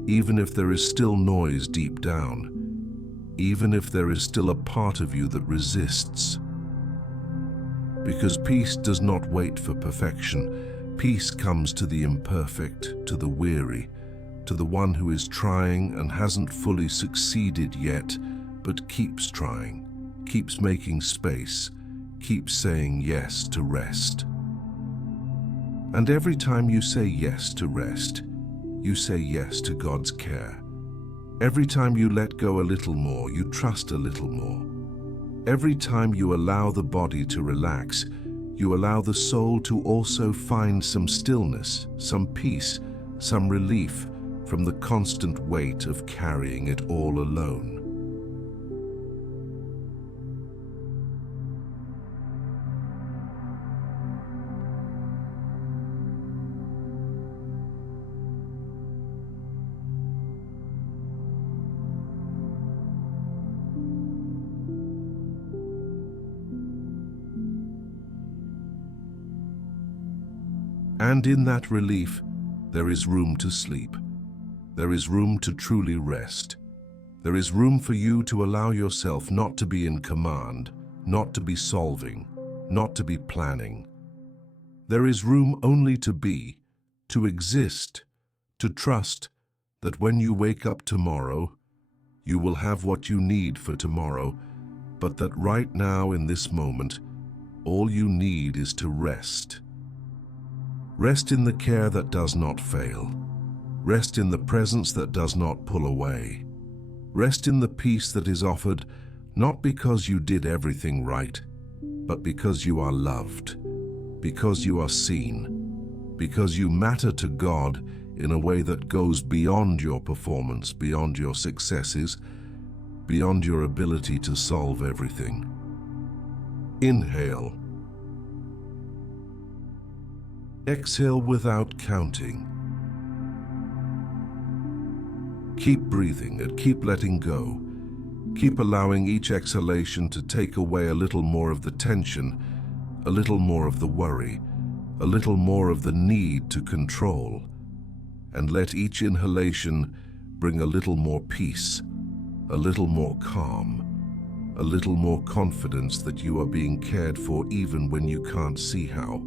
even if there is still noise deep down, even if there is still a part of you that resists. Because peace does not wait for perfection. Peace comes to the imperfect, to the weary, to the one who is trying and hasn't fully succeeded yet, but keeps trying, keeps making space, keeps saying yes to rest. And every time you say yes to rest, you say yes to God's care. Every time you let go a little more, you trust a little more. Every time you allow the body to relax, you allow the soul to also find some stillness, some peace, some relief from the constant weight of carrying it all alone. And in that relief, there is room to sleep. There is room to truly rest. There is room for you to allow yourself not to be in command, not to be solving, not to be planning. There is room only to be, to exist, to trust that when you wake up tomorrow, you will have what you need for tomorrow, but that right now in this moment, all you need is to rest. Rest in the care that does not fail. Rest in the presence that does not pull away. Rest in the peace that is offered not because you did everything right, but because you are loved, because you are seen, because you matter to God in a way that goes beyond your performance, beyond your successes, beyond your ability to solve everything. Inhale. Exhale without counting. Keep breathing and keep letting go. Keep allowing each exhalation to take away a little more of the tension, a little more of the worry, a little more of the need to control. And let each inhalation bring a little more peace, a little more calm, a little more confidence that you are being cared for even when you can't see how,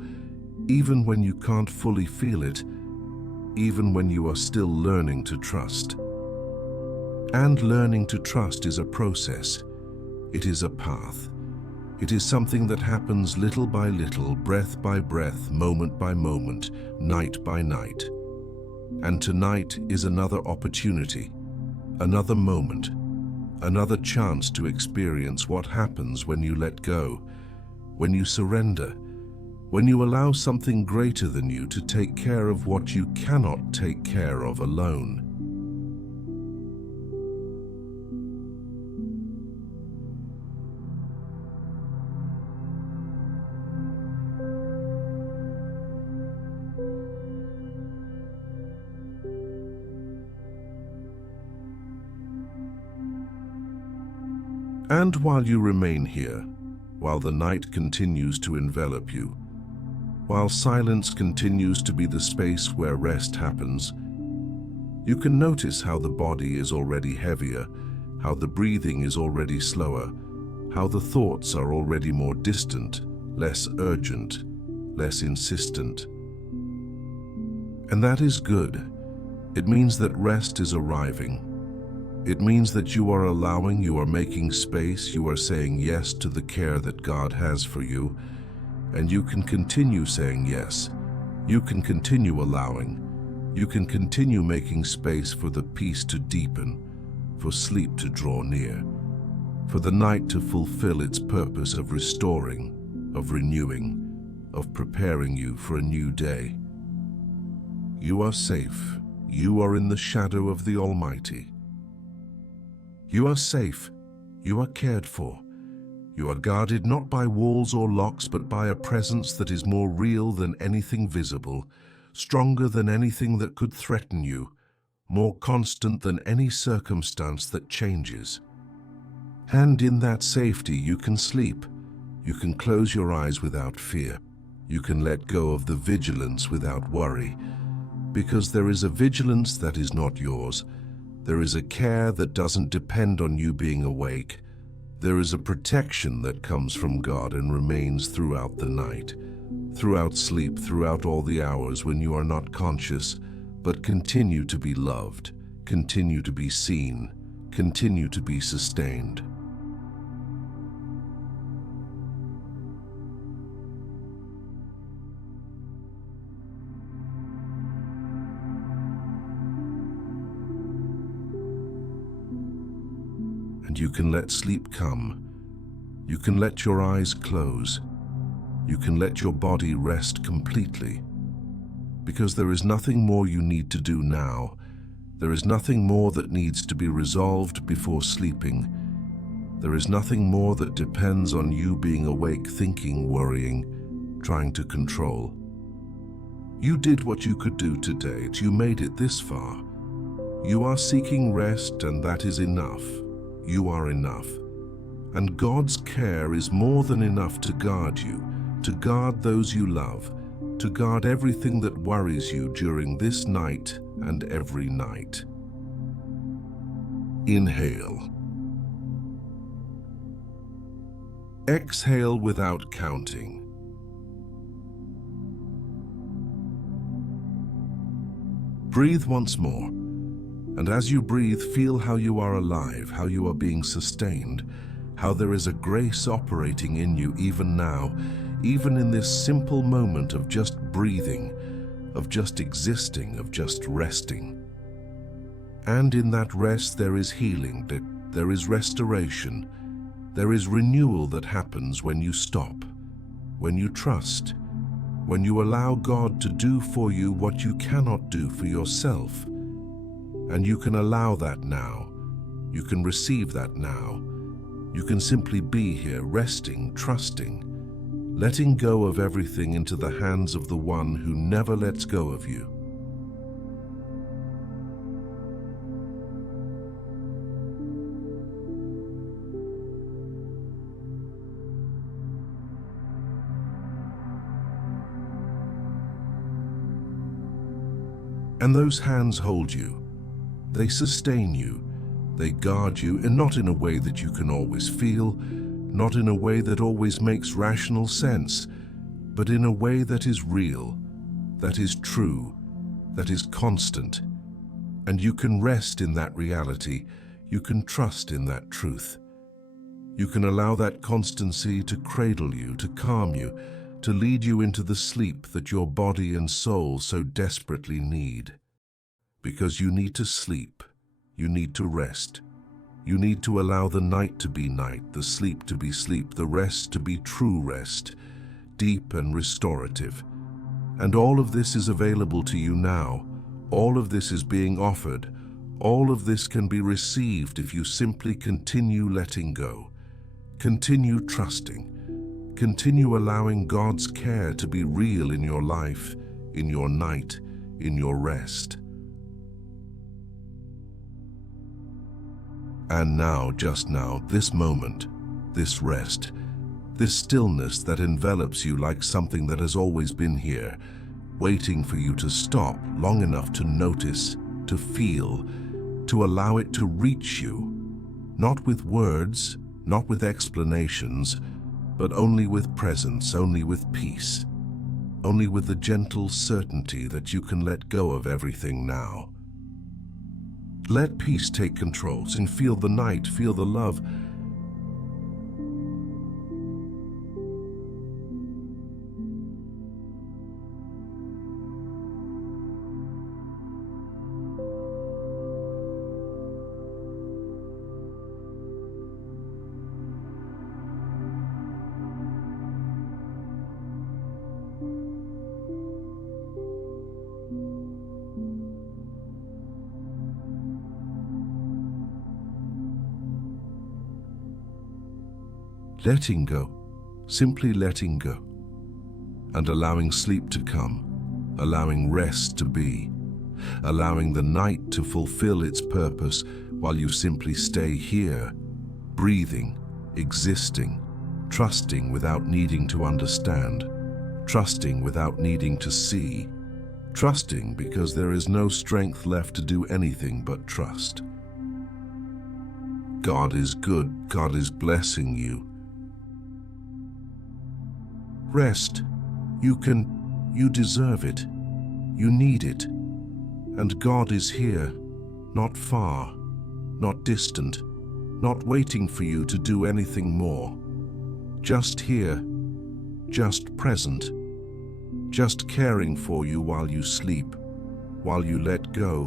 even when you can't fully feel it, even when you are still learning to trust. And learning to trust is a process. It is a path. It is something that happens little by little, breath by breath, moment by moment, night by night. And tonight is another opportunity, another moment, another chance to experience what happens when you let go, when you surrender, when you allow something greater than you to take care of what you cannot take care of alone. And while you remain here, while the night continues to envelop you, while silence continues to be the space where rest happens, you can notice how the body is already heavier, how the breathing is already slower, how the thoughts are already more distant, less urgent, less insistent. And that is good. It means that rest is arriving. It means that you are allowing, you are making space, you are saying yes to the care that God has for you, and you can continue saying yes. You can continue allowing. You can continue making space for the peace to deepen, for sleep to draw near, for the night to fulfill its purpose of restoring, of renewing, of preparing you for a new day. You are safe. You are in the shadow of the Almighty. You are safe You are cared for. You are guarded not by walls or locks, but by a presence that is more real than anything visible, stronger than anything that could threaten you, more constant than any circumstance that changes. And in that safety you can sleep. You can close your eyes without fear. You can let go of the vigilance without worry, because there is a vigilance that is not yours. There is a care that doesn't depend on you being awake. There is a protection that comes from God and remains throughout the night, throughout sleep, throughout all the hours when you are not conscious, but continue to be loved, continue to be seen, continue to be sustained. And you can let sleep come. You can let your eyes close. You can let your body rest completely. Because there is nothing more you need to do now. There is nothing more that needs to be resolved before sleeping. There is nothing more that depends on you being awake, thinking, worrying, trying to control. You did what you could do today. You made it this far. You are seeking rest, and that is enough. You are enough. And God's care is more than enough to guard you, to guard those you love, to guard everything that worries you during this night and every night. Inhale. Exhale without counting. Breathe once more. And as you breathe, feel how you are alive, how you are being sustained, how there is a grace operating in you even now, even in this simple moment of just breathing, of just existing, of just resting. And in that rest there is healing, there is restoration, there is renewal that happens when you stop, when you trust, when you allow God to do for you what you cannot do for yourself. And you can allow that now. You can receive that now. You can simply be here, resting, trusting, letting go of everything into the hands of the one who never lets go of you. And those hands hold you. They sustain you, they guard you, and not in a way that you can always feel, not in a way that always makes rational sense, but in a way that is real, that is true, that is constant. And you can rest in that reality, you can trust in that truth. You can allow that constancy to cradle you, to calm you, to lead you into the sleep that your body and soul so desperately need. Because you need to sleep, you need to rest. You need to allow the night to be night, the sleep to be sleep, the rest to be true rest, deep and restorative. And all of this is available to you now. All of this is being offered. All of this can be received if you simply continue letting go. Continue trusting. Continue allowing God's care to be real in your life, in your night, in your rest. And now, just now, this moment, this rest, this stillness that envelops you like something that has always been here, waiting for you to stop long enough to notice, to feel, to allow it to reach you, not with words, not with explanations, but only with presence, only with peace, only with the gentle certainty that you can let go of everything now. Let peace take control and feel the night, feel the love. letting go, simply letting go, and allowing sleep to come, allowing rest to be, allowing the night to fulfill its purpose while you simply stay here, breathing, existing, trusting without needing to understand, trusting without needing to see, trusting because there is no strength left to do anything but trust. God is good. God is blessing you. Rest. You deserve it. You need it. And God is here, not far, not distant, not waiting for you to do anything more. Just here, just present, just caring for you while you sleep, while you let go,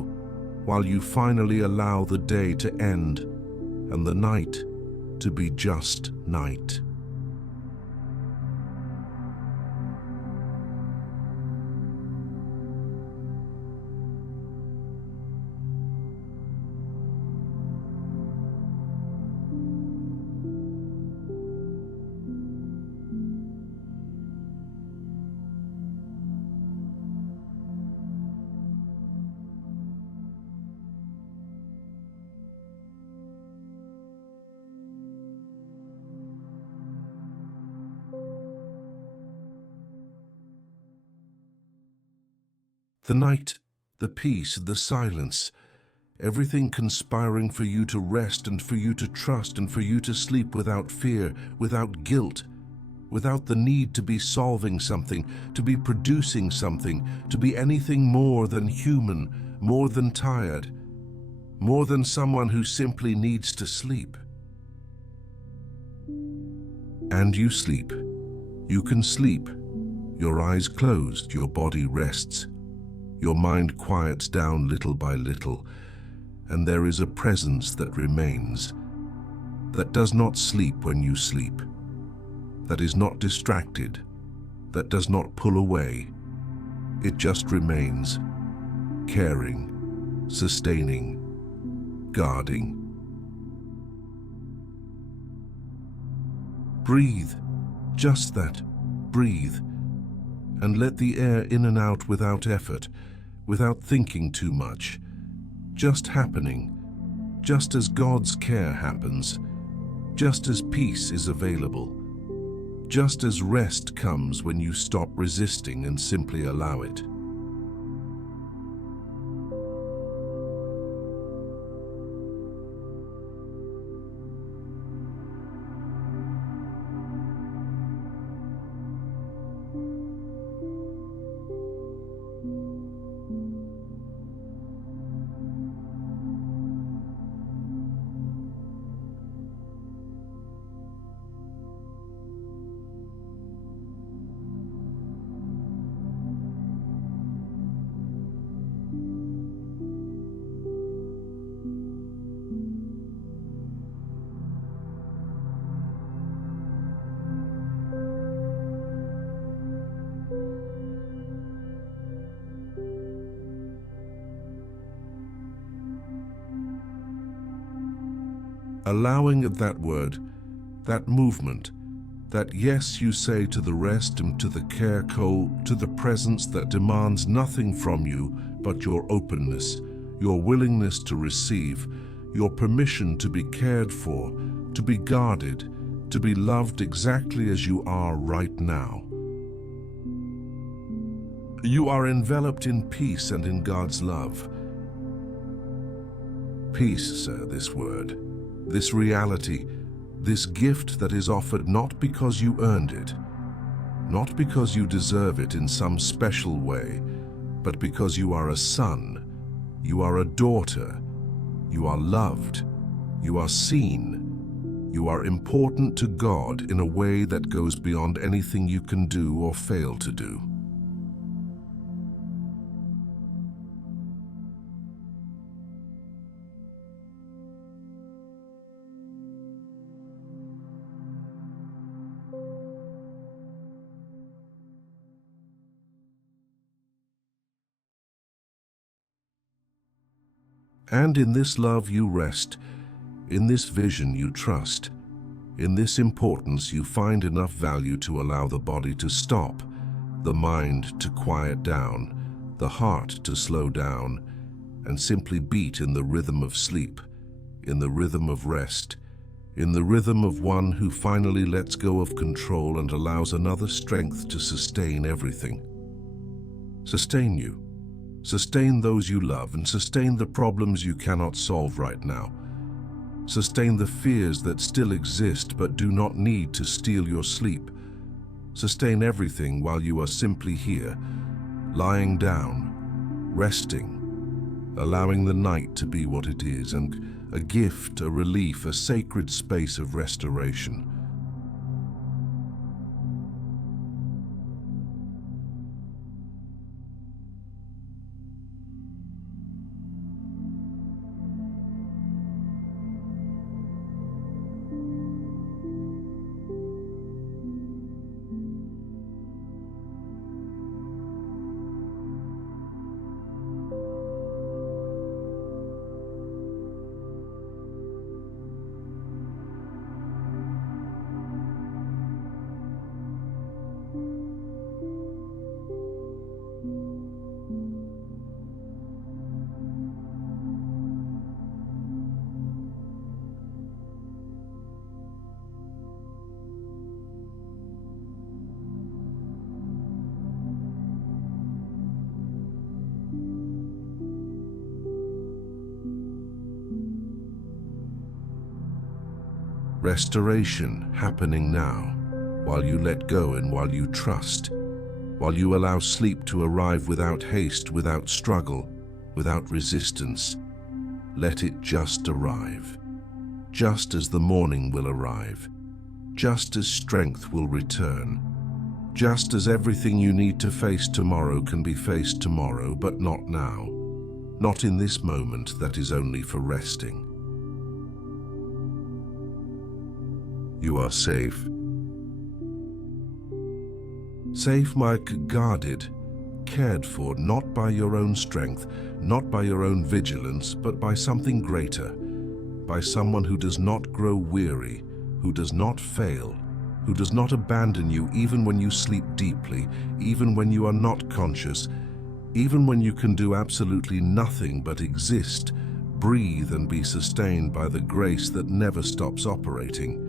while you finally allow the day to end and the night to be just night. The night, the peace, the silence, everything conspiring for you to rest and for you to trust and for you to sleep without fear, without guilt, without the need to be solving something, to be producing something, to be anything more than human, more than tired, more than someone who simply needs to sleep. And you sleep. You can sleep. Your eyes closed, your body rests. Your mind quiets down little by little, and there is a presence that remains, that does not sleep when you sleep, that is not distracted, that does not pull away. It just remains, caring, sustaining, guarding. Breathe, just that, breathe, and let the air in and out without effort, without thinking too much, just happening, just as God's care happens, just as peace is available, just as rest comes when you stop resisting and simply allow it. Allowing that word, that movement, that yes you say to the rest and to the care to the presence that demands nothing from you but your openness, your willingness to receive, your permission to be cared for, to be guarded, to be loved exactly as you are right now. You are enveloped in peace and in God's love. Peace, sir, this word. This reality, this gift that is offered not because you earned it, not because you deserve it in some special way, but because you are a son, you are a daughter, you are loved, you are seen, you are important to God in a way that goes beyond anything you can do or fail to do. And in this love you rest, in this vision you trust, In this importance, you find enough value to allow the body to stop, the mind to quiet down, the heart to slow down, and simply beat in the rhythm of sleep, in the rhythm of rest, in the rhythm of one who finally lets go of control and allows another strength to sustain everything. Sustain you. Sustain those you love and sustain the problems you cannot solve right now. Sustain the fears that still exist but do not need to steal your sleep. Sustain everything while you are simply here, lying down, resting, allowing the night to be what it is, and a gift, a relief, a sacred space of restoration. Restoration happening now, while you let go and while you trust, while you allow sleep to arrive without haste, without struggle, without resistance. Let it just arrive, just as the morning will arrive, just as strength will return, just as everything you need to face tomorrow can be faced tomorrow, but not now, not in this moment that is only for resting. You are safe. Safe, Mike, guarded, cared for, not by your own strength, not by your own vigilance, but by something greater, by someone who does not grow weary, who does not fail, who does not abandon you even when you sleep deeply, even when you are not conscious, even when you can do absolutely nothing but exist, breathe and be sustained by the grace that never stops operating.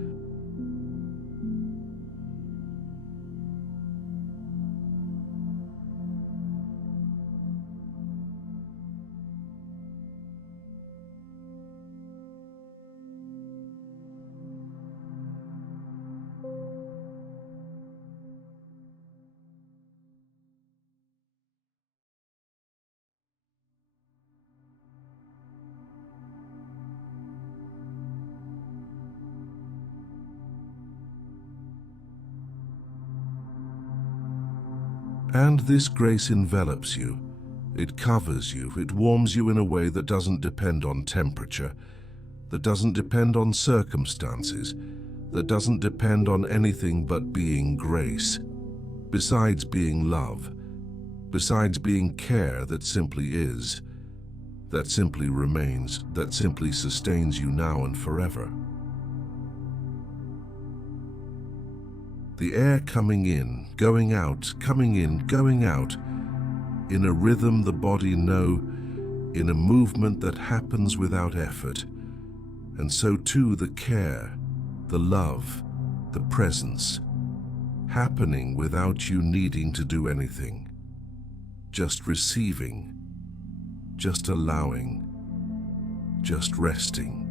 And this grace envelops you. It covers you. It warms you in a way that doesn't depend on temperature, that doesn't depend on circumstances, that doesn't depend on anything but being grace. Besides being love, besides being care that simply is, that simply remains, that simply sustains you now and forever. The air coming in, going out, coming in, going out, in a rhythm the body know, in a movement that happens without effort. And so too the care, the love, the presence, happening without you needing to do anything. Just receiving, just allowing, just resting.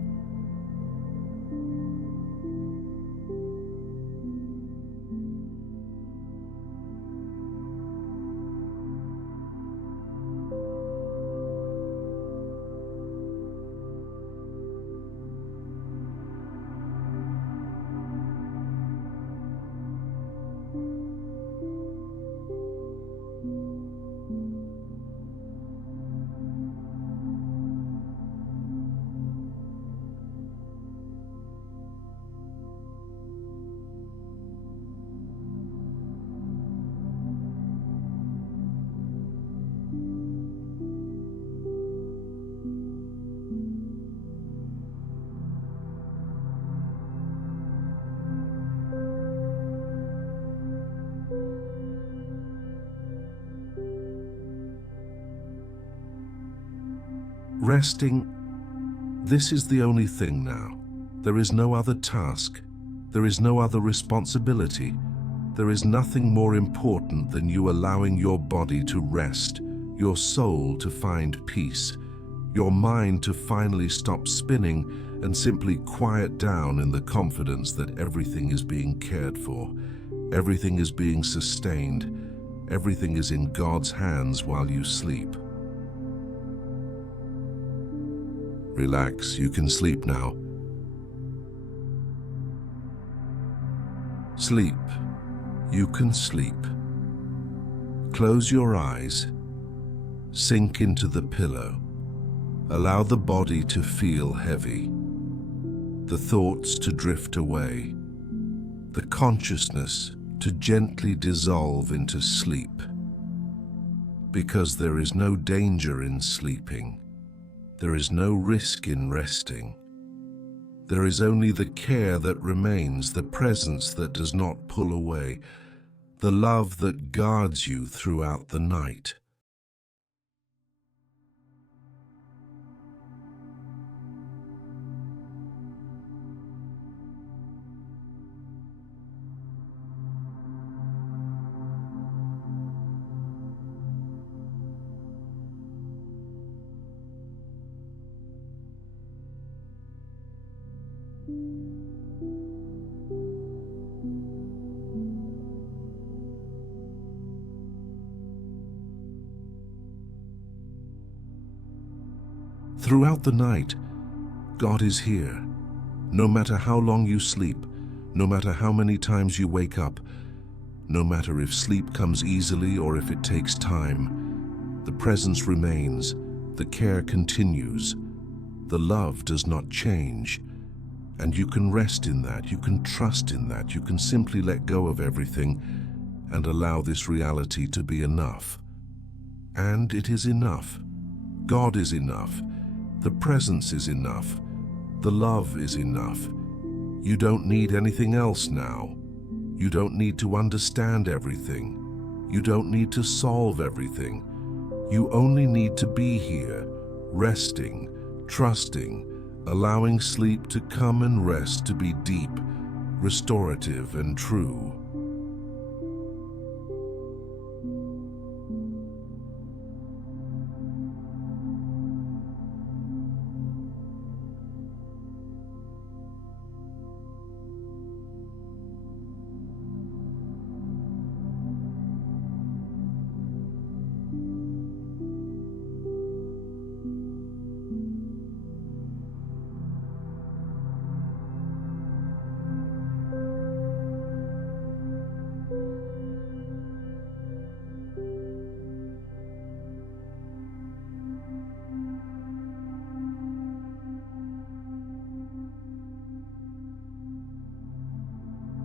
Resting, this is the only thing now. There is no other task. There is no other responsibility. There is nothing more important than you allowing your body to rest, your soul to find peace, your mind to finally stop spinning and simply quiet down in the confidence that everything is being cared for, everything is being sustained, everything is in God's hands while you sleep. Relax, you can sleep now. Sleep, you can sleep. Close your eyes, sink into the pillow. Allow the body to feel heavy, the thoughts to drift away, the consciousness to gently dissolve into sleep. Because there is no danger in sleeping. There is no risk in resting. There is only the care that remains, the presence that does not pull away, the love that guards you throughout the night. Throughout the night, God is here. No matter how long you sleep, no matter how many times you wake up, no matter if sleep comes easily or if it takes time, the presence remains, the care continues, the love does not change, and you can rest in that, you can trust in that, you can simply let go of everything and allow this reality to be enough. And it is enough. God is enough. The presence is enough. The love is enough. You don't need anything else now. You don't need to understand everything. You don't need to solve everything. You only need to be here, resting, trusting, allowing sleep to come and rest to be deep, restorative, and true.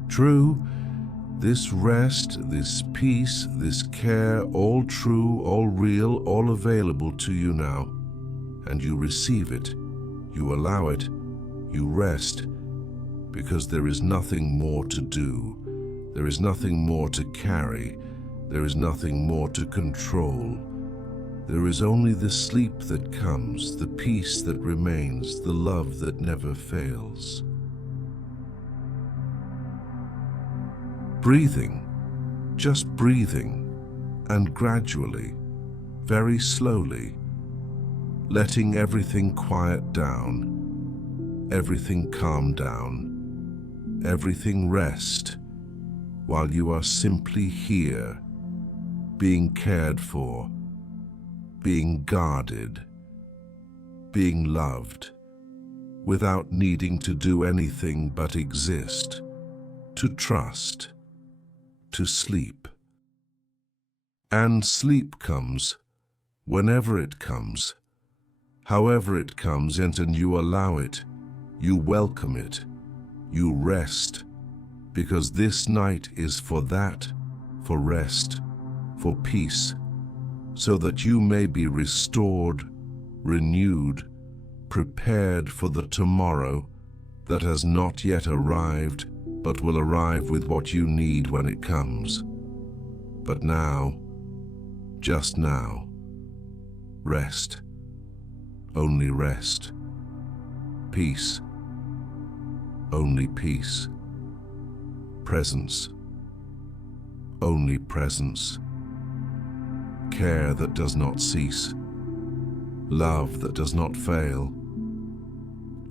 True, this rest, this peace, this care, all true, all real, all available to you now. And you receive it, you allow it, you rest, because there is nothing more to do. There is nothing more to carry. There is nothing more to control. There is only the sleep that comes, the peace that remains, the love that never fails. Breathing, just breathing, and gradually, very slowly, letting everything quiet down, everything calm down, everything rest, while you are simply here, being cared for, being guarded, being loved, without needing to do anything but exist, to trust, to sleep. And sleep comes, whenever it comes, however it comes, and you allow it, you welcome it, you rest, because this night is for that, for rest, for peace, so that you may be restored, renewed, prepared for the tomorrow that has not yet arrived, but will arrive with what you need when it comes. But now, just now, rest, only rest. Peace, only peace. Presence, only presence. Care that does not cease. Love that does not fail.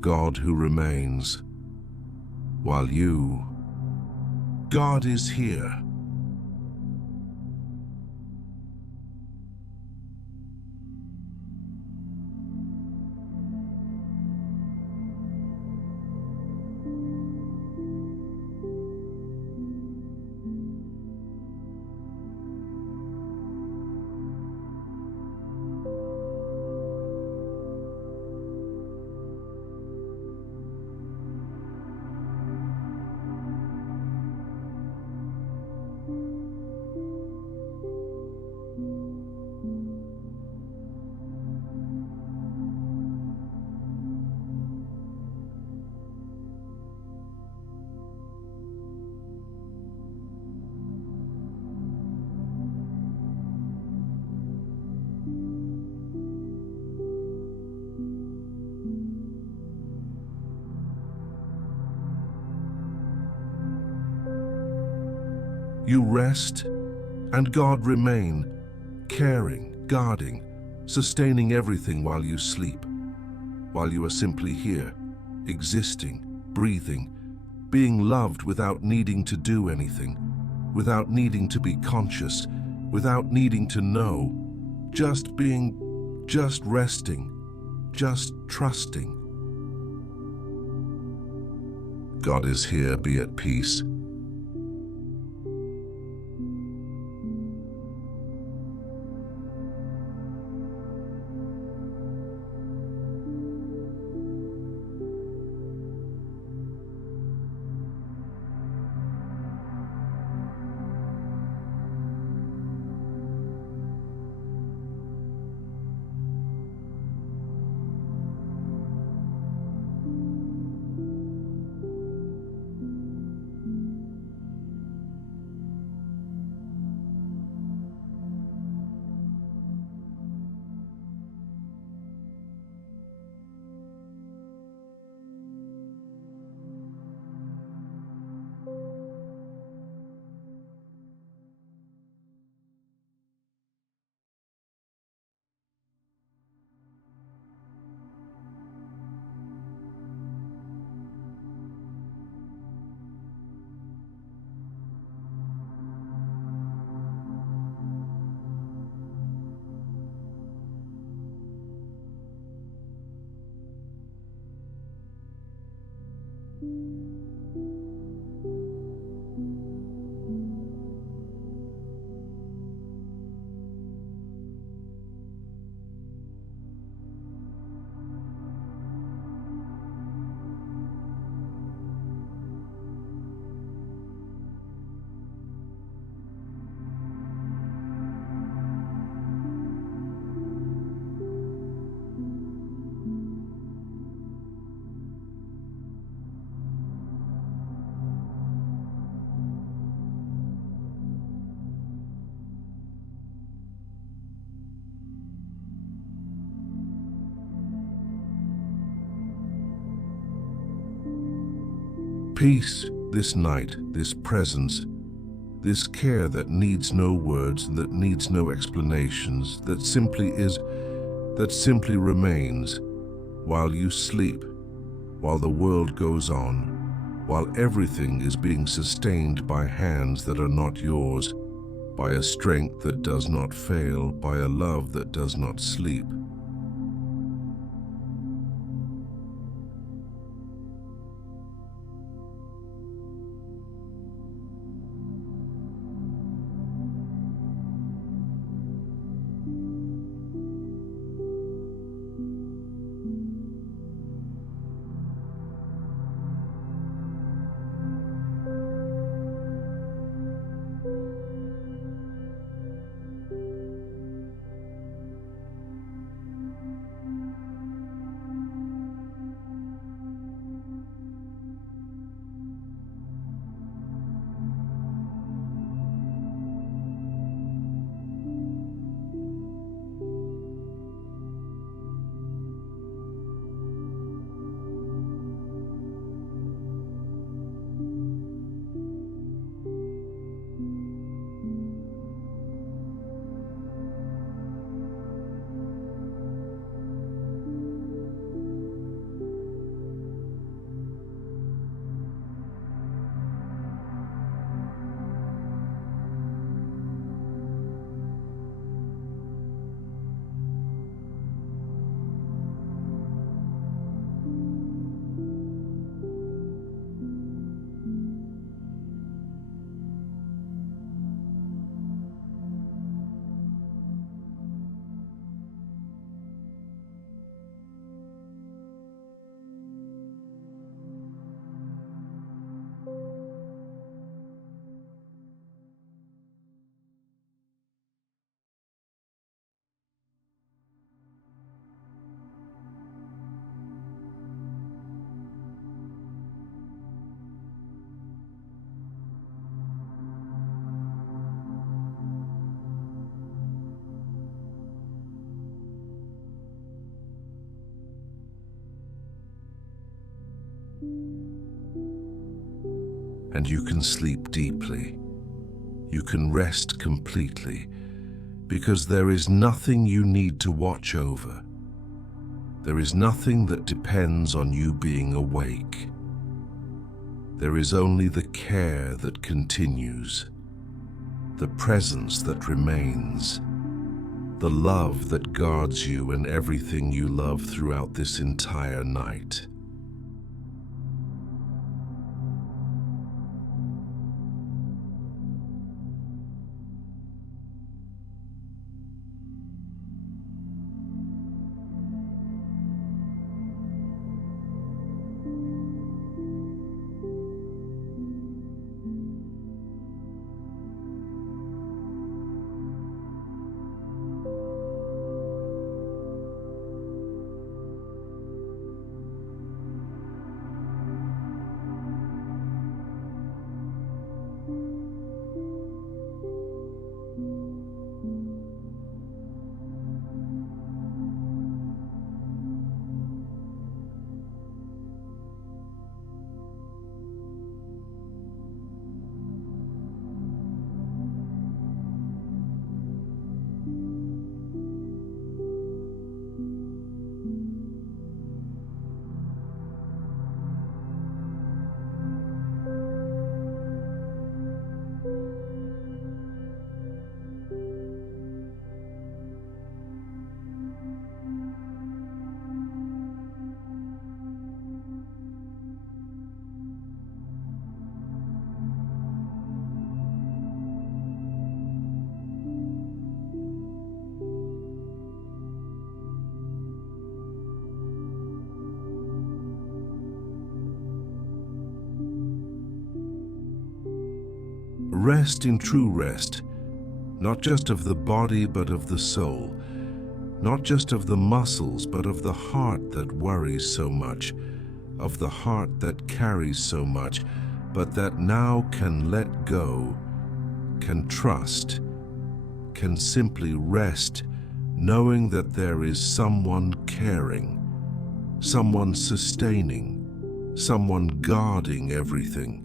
God who remains. While God is here. You rest, and God remain, caring, guarding, sustaining everything while you sleep, while you are simply here, existing, breathing, being loved without needing to do anything, without needing to be conscious, without needing to know, just being, just resting, just trusting. God is here, be at peace. Peace this night, this presence, this care that needs no words, that needs no explanations, that simply is, that simply remains while you sleep, while the world goes on, while everything is being sustained by hands that are not yours, by a strength that does not fail, by a love that does not sleep. and you can sleep deeply. You can rest completely, because there is nothing you need to watch over. There is nothing that depends on you being awake. There is only the care that continues, the presence that remains, the love that guards you and everything you love throughout this entire night. Rest in true rest, not just of the body but of the soul, not just of the muscles but of the heart that worries so much, of the heart that carries so much, but that now can let go, can trust, can simply rest, knowing that there is someone caring, someone sustaining, someone guarding everything.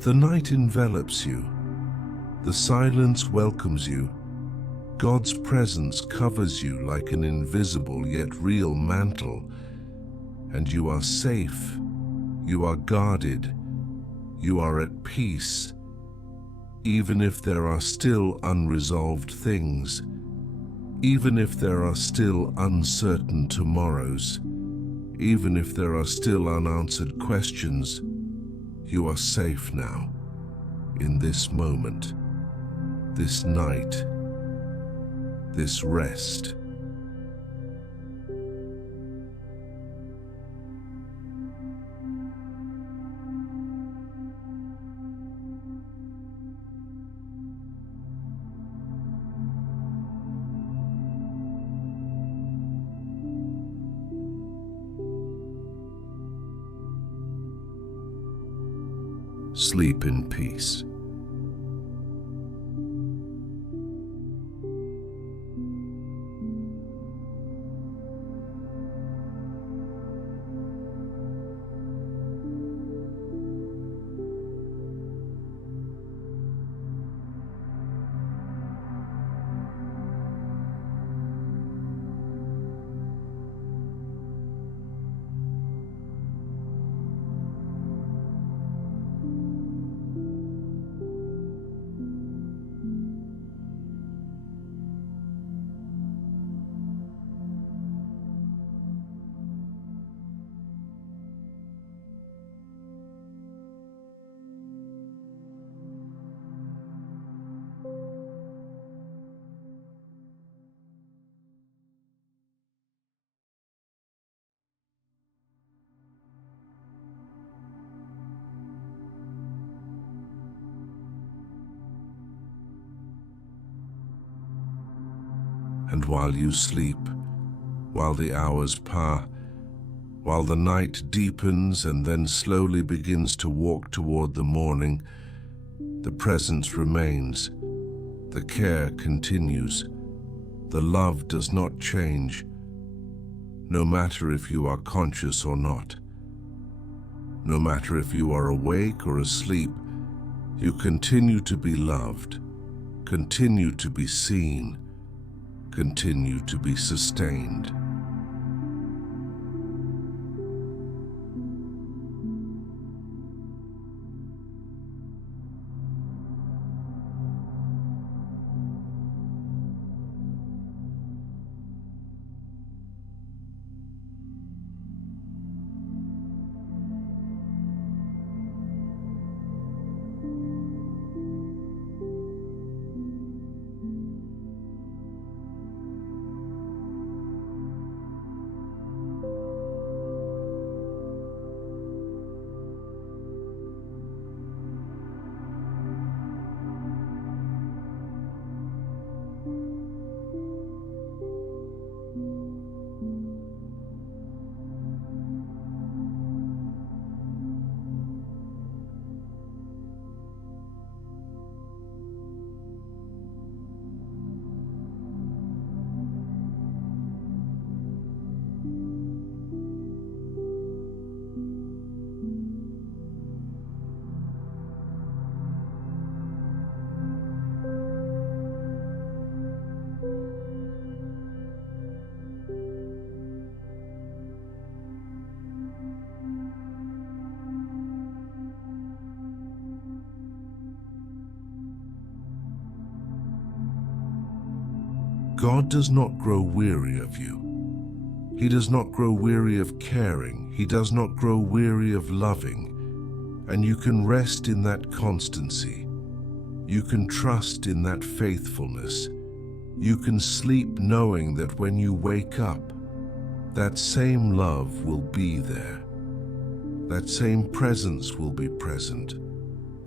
The night envelops you. The silence welcomes you. God's presence covers you like an invisible yet real mantle, and you are safe. You are guarded. You are at peace, even if there are still unresolved things, even if there are still uncertain tomorrows, even if there are still unanswered questions. You are safe now, in this moment, this night, this rest. Sleep in peace. And while you sleep, while the hours pass, while the night deepens and then slowly begins to walk toward the morning, the presence remains, the care continues, the love does not change, no matter if you are conscious or not. No matter if you are awake or asleep, you continue to be loved, continue to be seen, continue to be sustained. God does not grow weary of you. He does not grow weary of caring. He does not grow weary of loving. And you can rest in that constancy. You can trust in that faithfulness. You can sleep knowing that when you wake up, that same love will be there. That same presence will be present.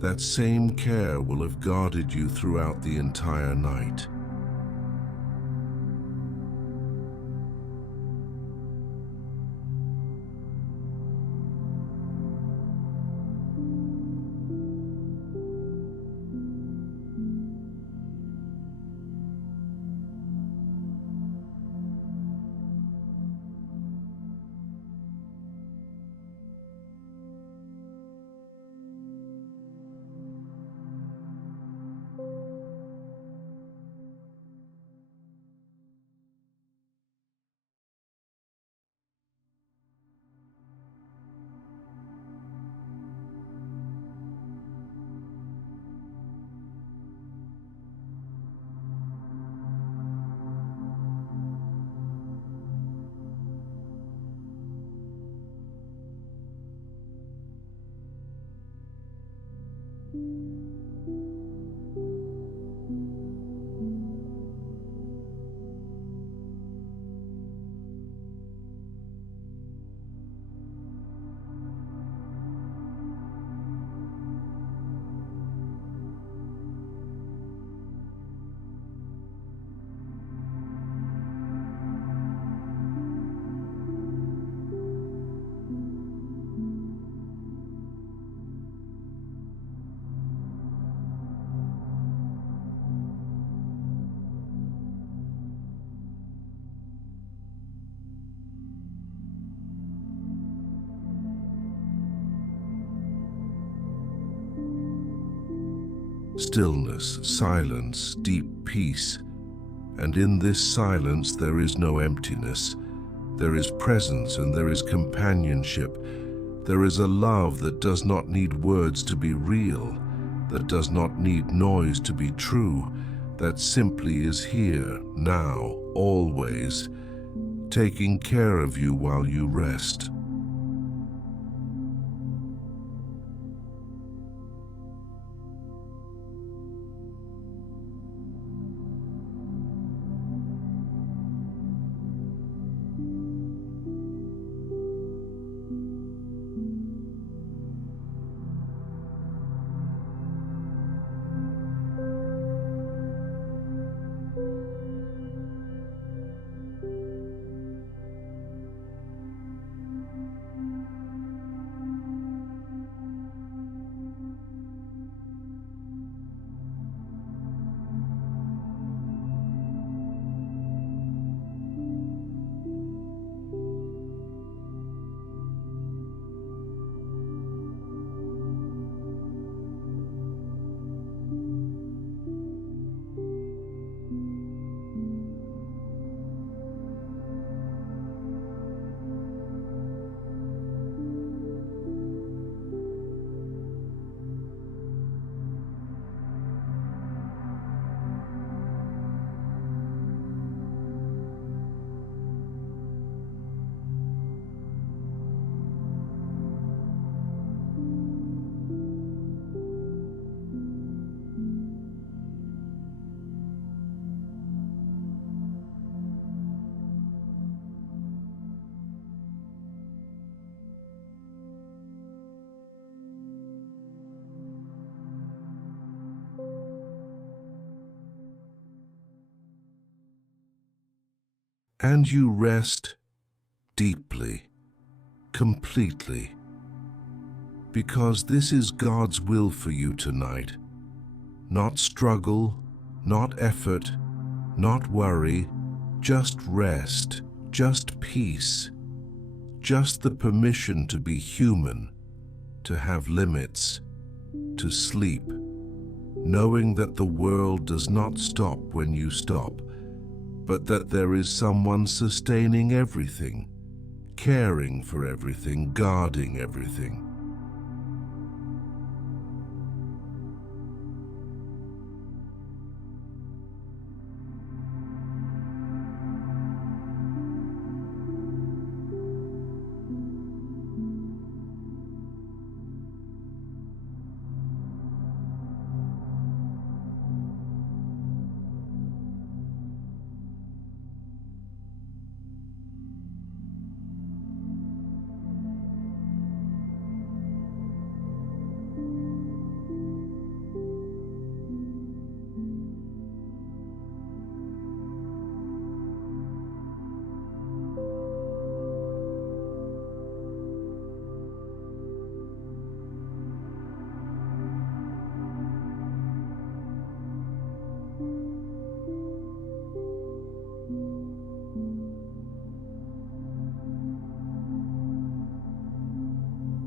That same care will have guarded you throughout the entire night. stillness, silence, deep peace. And in this silence there is no emptiness. There is presence and there is companionship. There is a love that does not need words to be real, that does not need noise to be true, that simply is here, now, always, taking care of you while you rest. And you rest deeply, completely, because this is God's will for you tonight. Not struggle, not effort, not worry, just rest, just peace, just the permission to be human, to have limits, to sleep, knowing that the world does not stop when you stop, but that there is someone sustaining everything, caring for everything, guarding everything.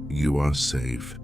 You are safe.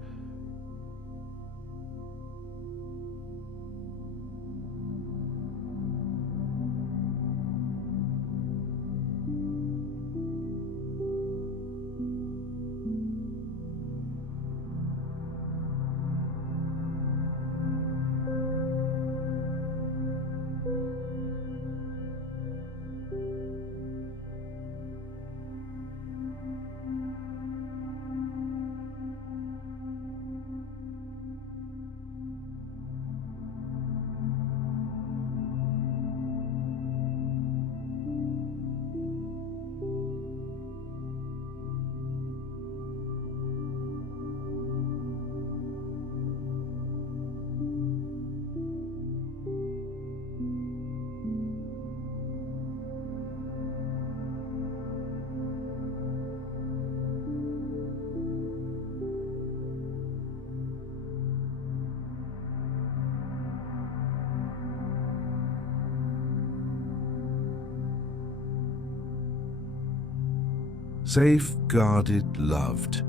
Safe, guarded, loved.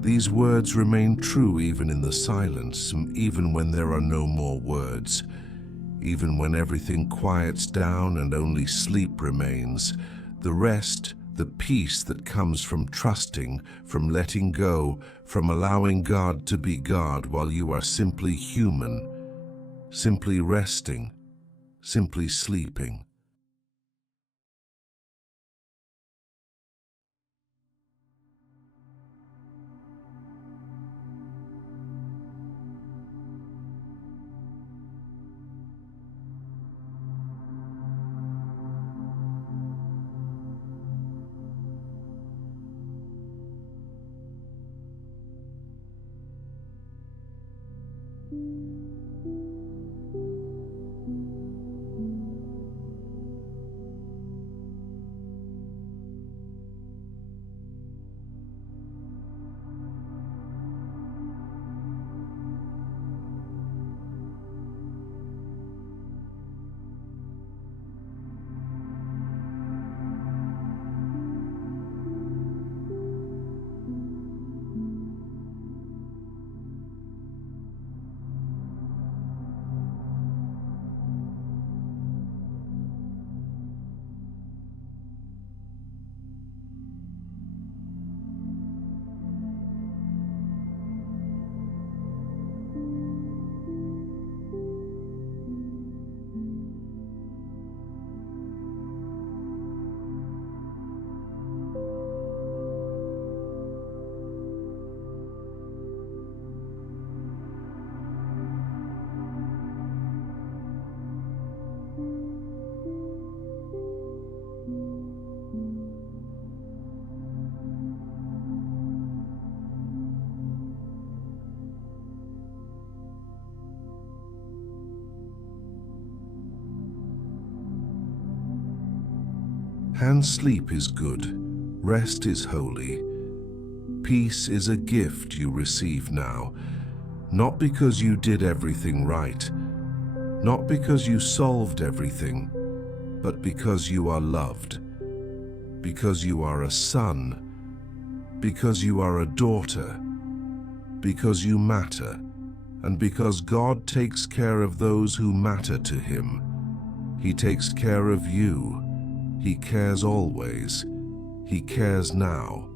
These words remain true even in the silence, even when there are no more words, even when everything quiets down and only sleep remains. The rest, the peace that comes from trusting, from letting go, from allowing God to be God while you are simply human, simply resting, simply sleeping. And sleep is good, rest is holy, peace is a gift you receive now, not because you did everything right, not because you solved everything, but because you are loved, because you are a son, because you are a daughter, because you matter, and because God takes care of those who matter to Him. He takes care of you. He cares always. He cares now,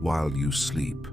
while you sleep.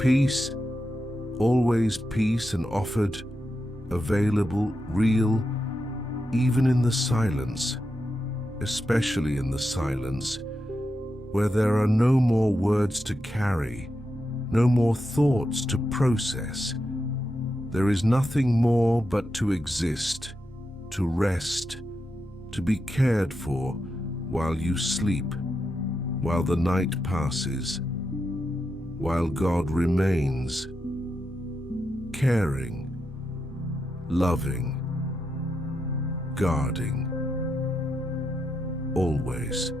Peace always peace and offered, available, real, even in the silence, especially in the silence, where there are no more words to carry, no more thoughts to process. There is nothing more but to exist, to rest, to be cared for while you sleep, while the night passes, while God remains, caring, loving, guarding, always.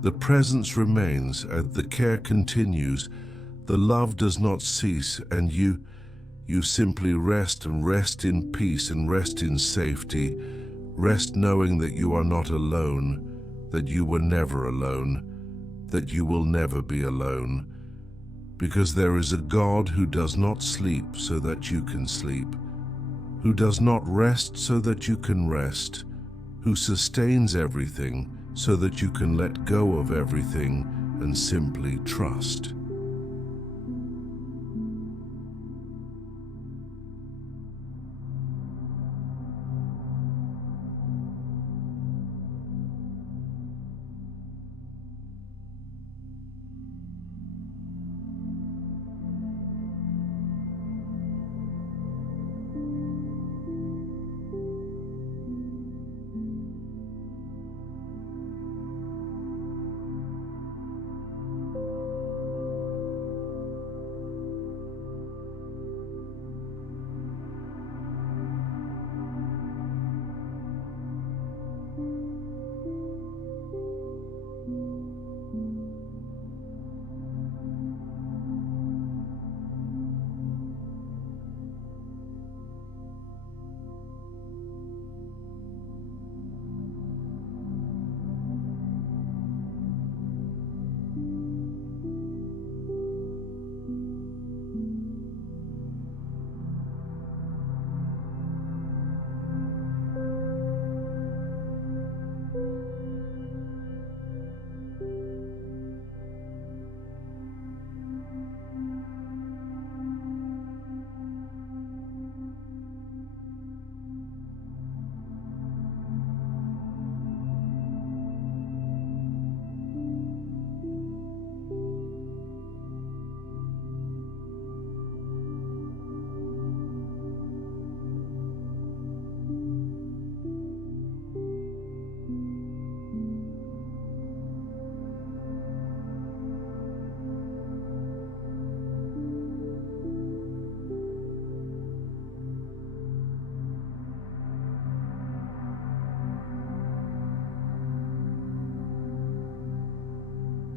The presence remains and the care continues. The love does not cease, and you simply rest, and rest in peace and rest in safety. Rest knowing that you are not alone, that you were never alone, that you will never be alone. Because there is a God who does not sleep so that you can sleep, who does not rest so that you can rest, who sustains everything so that you can let go of everything and simply trust.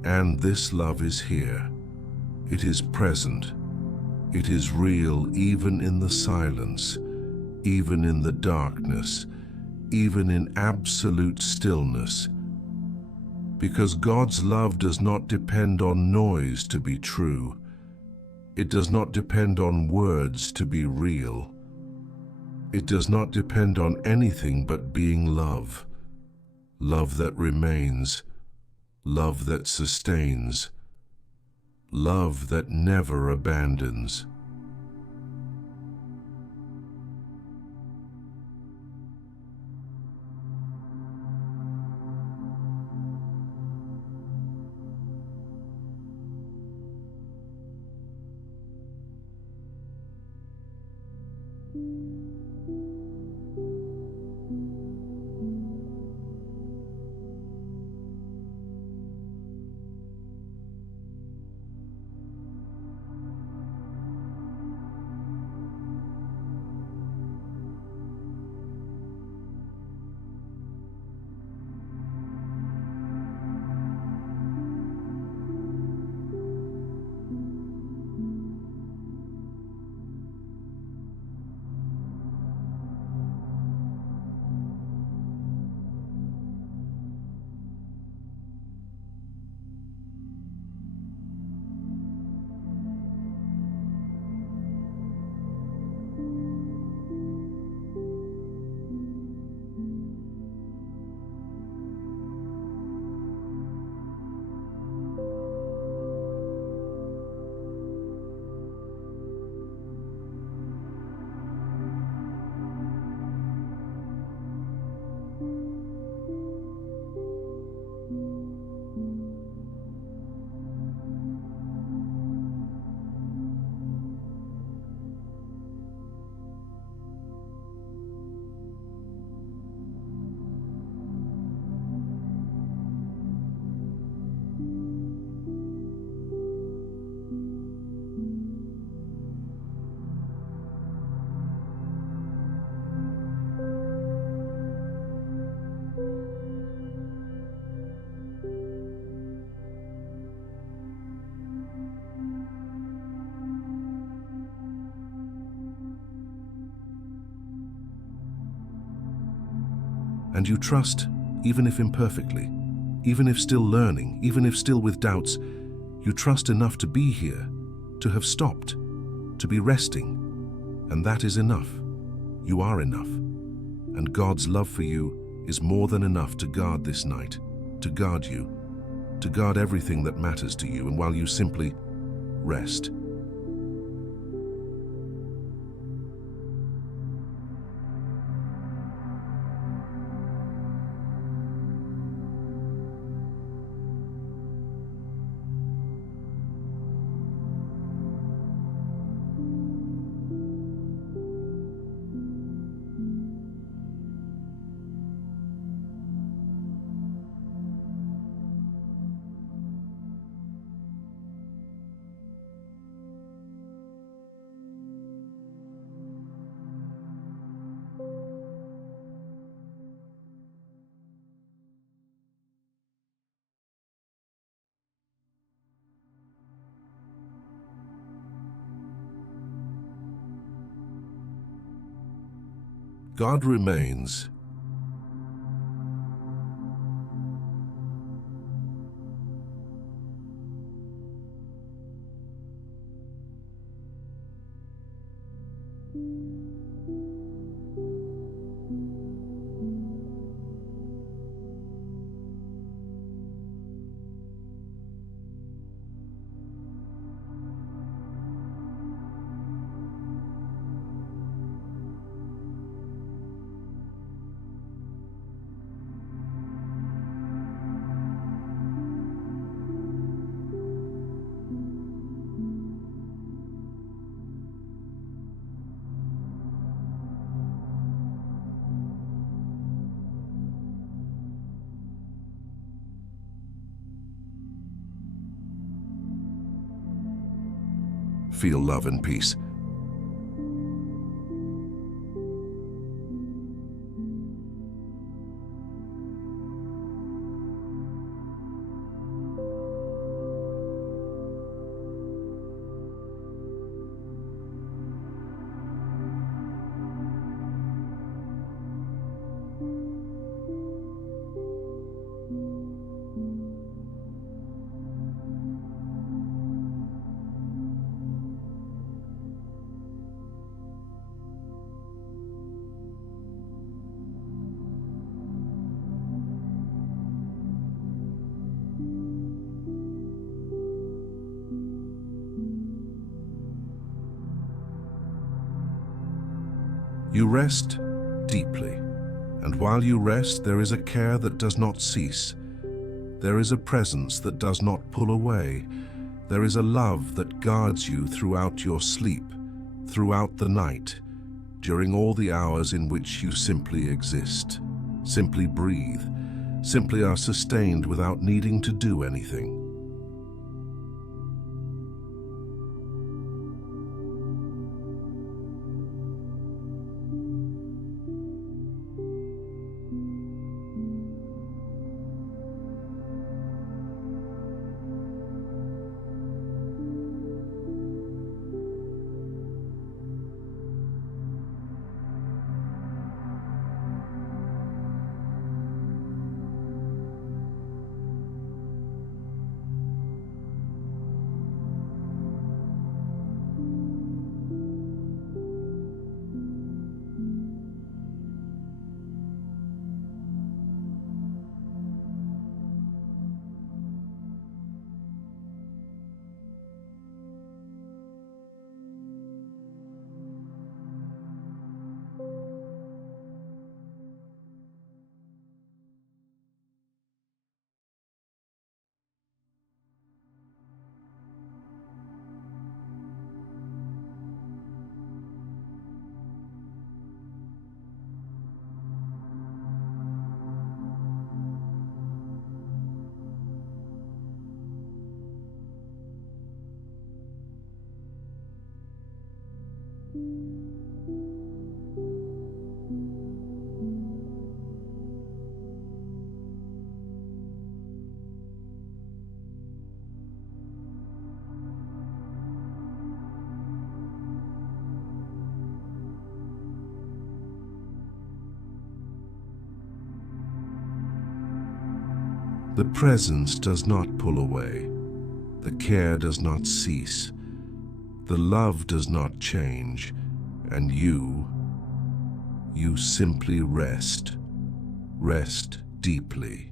And this love is here. It is present. It is real even in the silence, even in the darkness, even in absolute stillness. Because God's love does not depend on noise to be true. It does not depend on words to be real. It does not depend on anything but being love. Love that remains. Love that sustains. Love that never abandons. And you trust, even if imperfectly, even if still learning, even if still with doubts, you trust enough to be here, to have stopped, to be resting. And that is enough. You are enough. And God's love for you is more than enough to guard this night, to guard you, to guard everything that matters to you, and while you simply rest. God remains. Feel love and peace. You rest deeply, and while you rest, there is a care that does not cease. There is a presence that does not pull away. There is a love that guards you throughout your sleep, throughout the night, during all the hours in which you simply exist, simply breathe, simply are sustained without needing to do anything. The presence does not pull away. The care does not cease. The love does not change. And you simply rest. Rest deeply.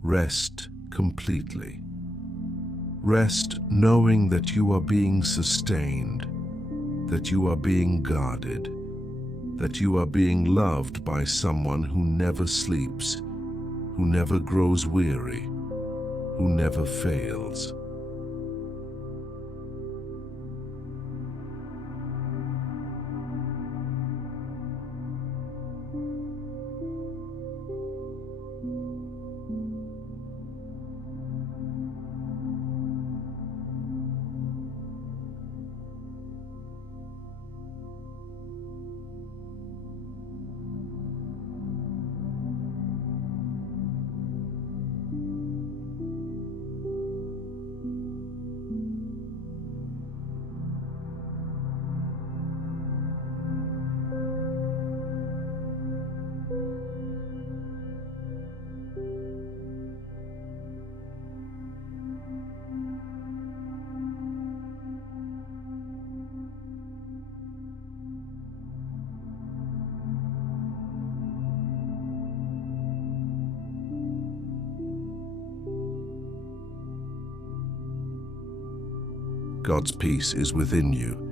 Rest completely. Rest knowing that you are being sustained, that you are being guarded, that you are being loved by someone who never sleeps, who never grows weary, who never fails. God's peace is within you.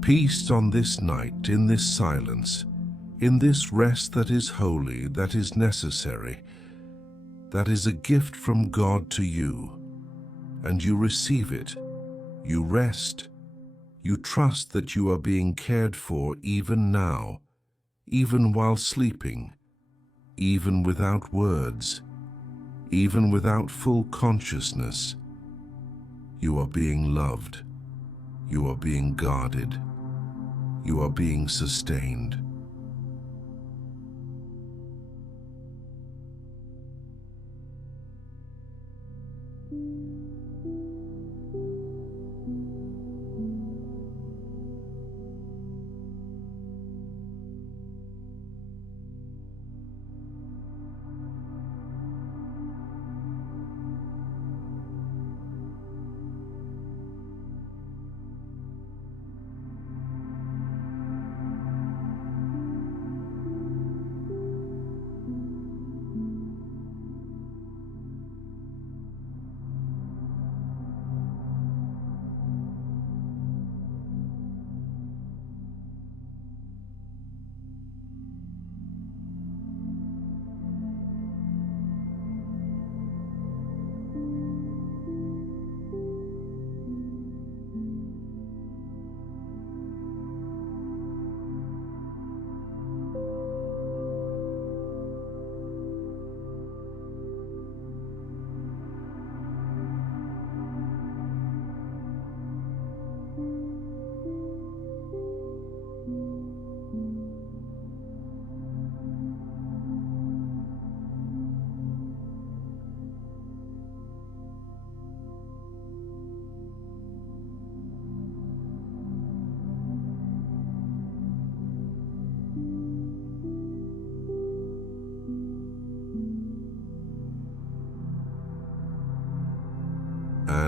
Peace on this night, in this silence, in this rest that is holy, that is necessary, that is a gift from God to you, and you receive it. You rest. You trust that you are being cared for even now, even while sleeping, even without words, even without full consciousness. You are being loved. You are being guarded. You are being sustained.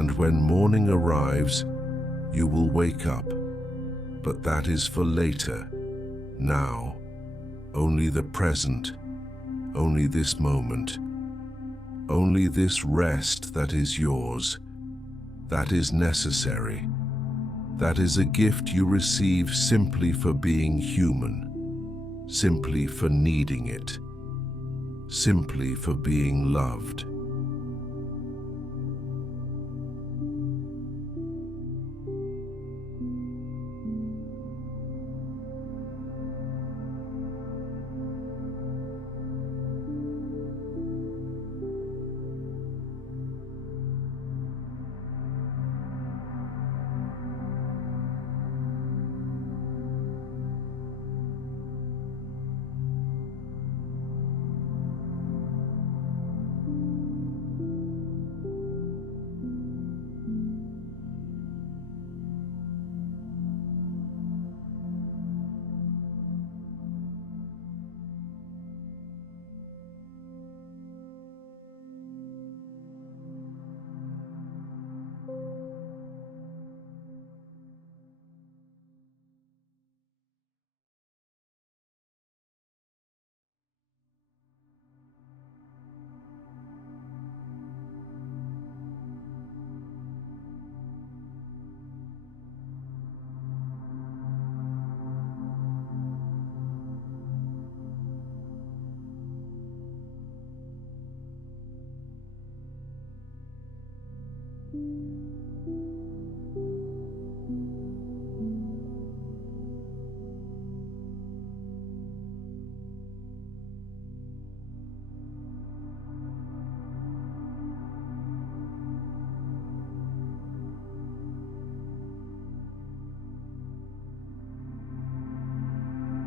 And when morning arrives, you will wake up. But that is for later. Now, only the present, only this moment, only this rest that is yours, that is necessary. That is a gift you receive simply for being human, simply for needing it, simply for being loved.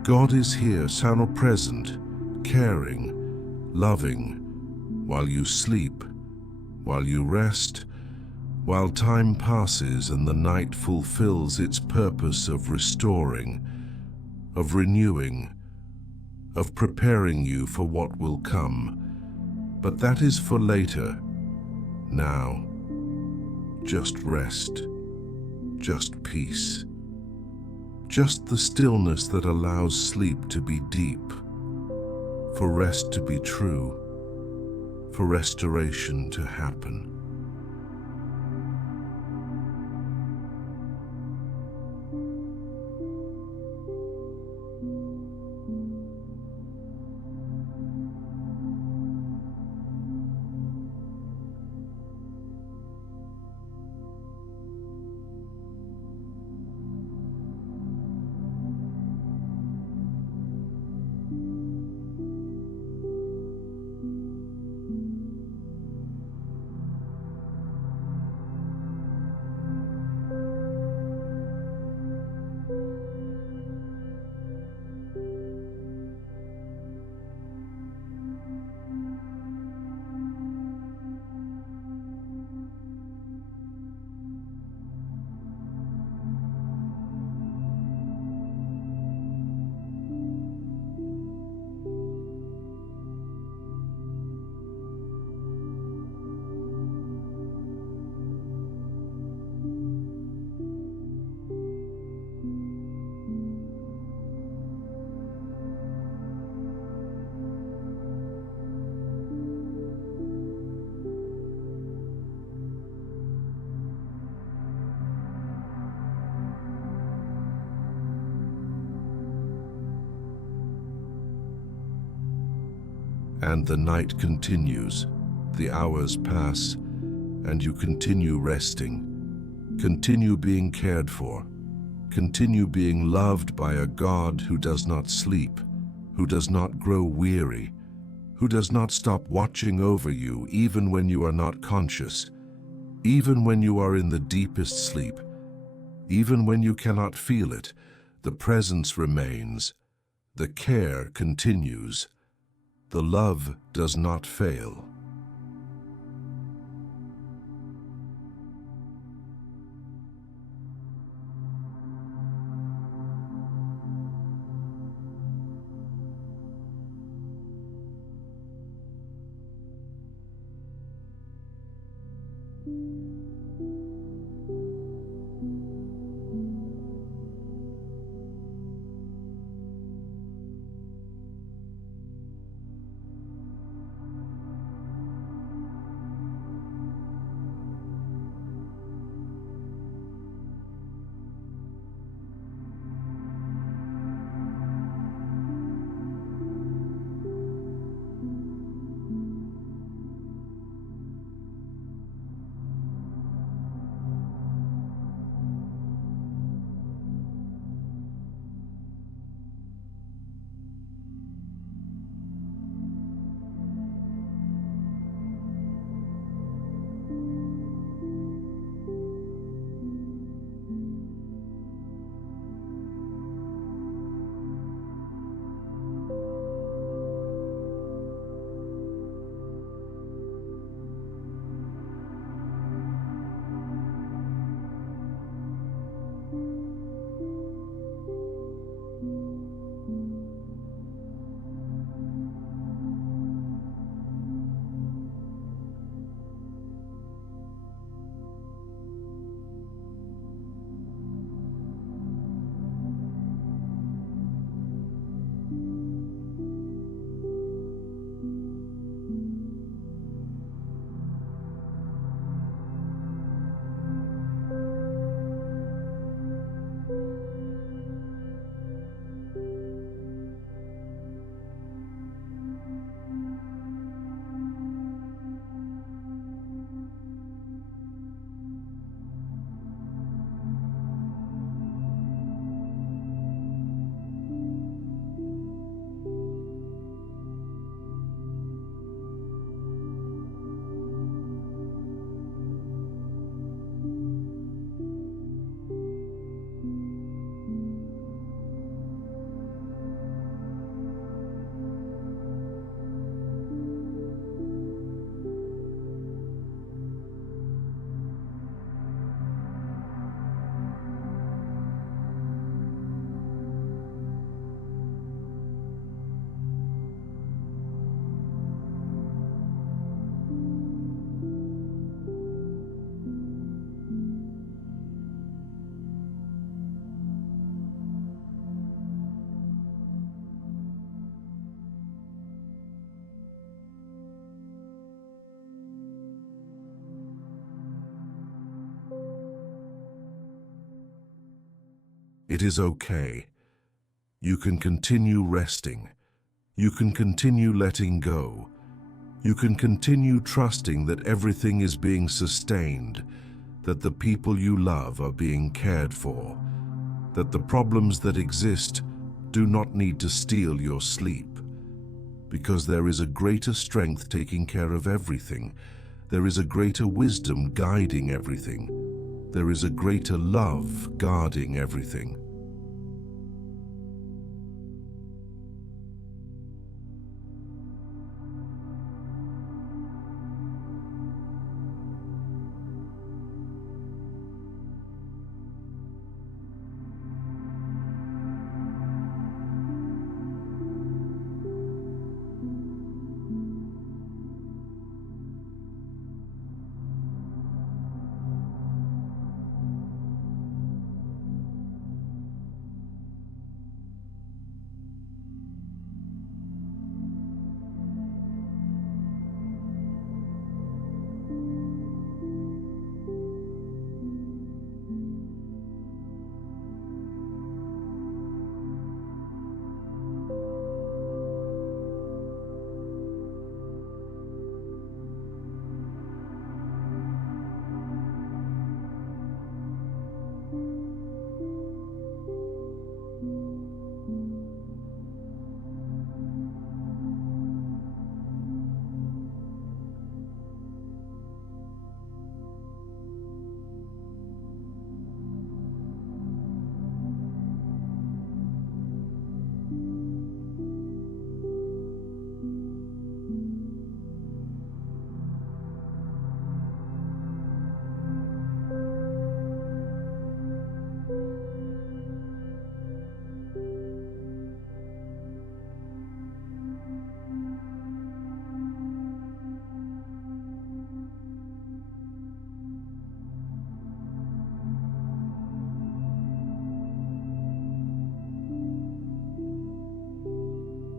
God is here, sound present, caring, loving, while you sleep, while you rest, while time passes and the night fulfills its purpose of restoring, of renewing, of preparing you for what will come. But that is for later. Now, just rest, just peace. Just the stillness that allows sleep to be deep, for rest to be true, for restoration to happen. And the night continues, the hours pass, and you continue resting, continue being cared for, continue being loved by a God who does not sleep, who does not grow weary, who does not stop watching over you even when you are not conscious, even when you are in the deepest sleep, even when you cannot feel it. The presence remains, the care continues. The love does not fail. It is okay. You can continue resting. You can continue letting go. You can continue trusting that everything is being sustained, that the people you love are being cared for, that the problems that exist do not need to steal your sleep. Because there is a greater strength taking care of everything. There is a greater wisdom guiding everything. There is a greater love guarding everything.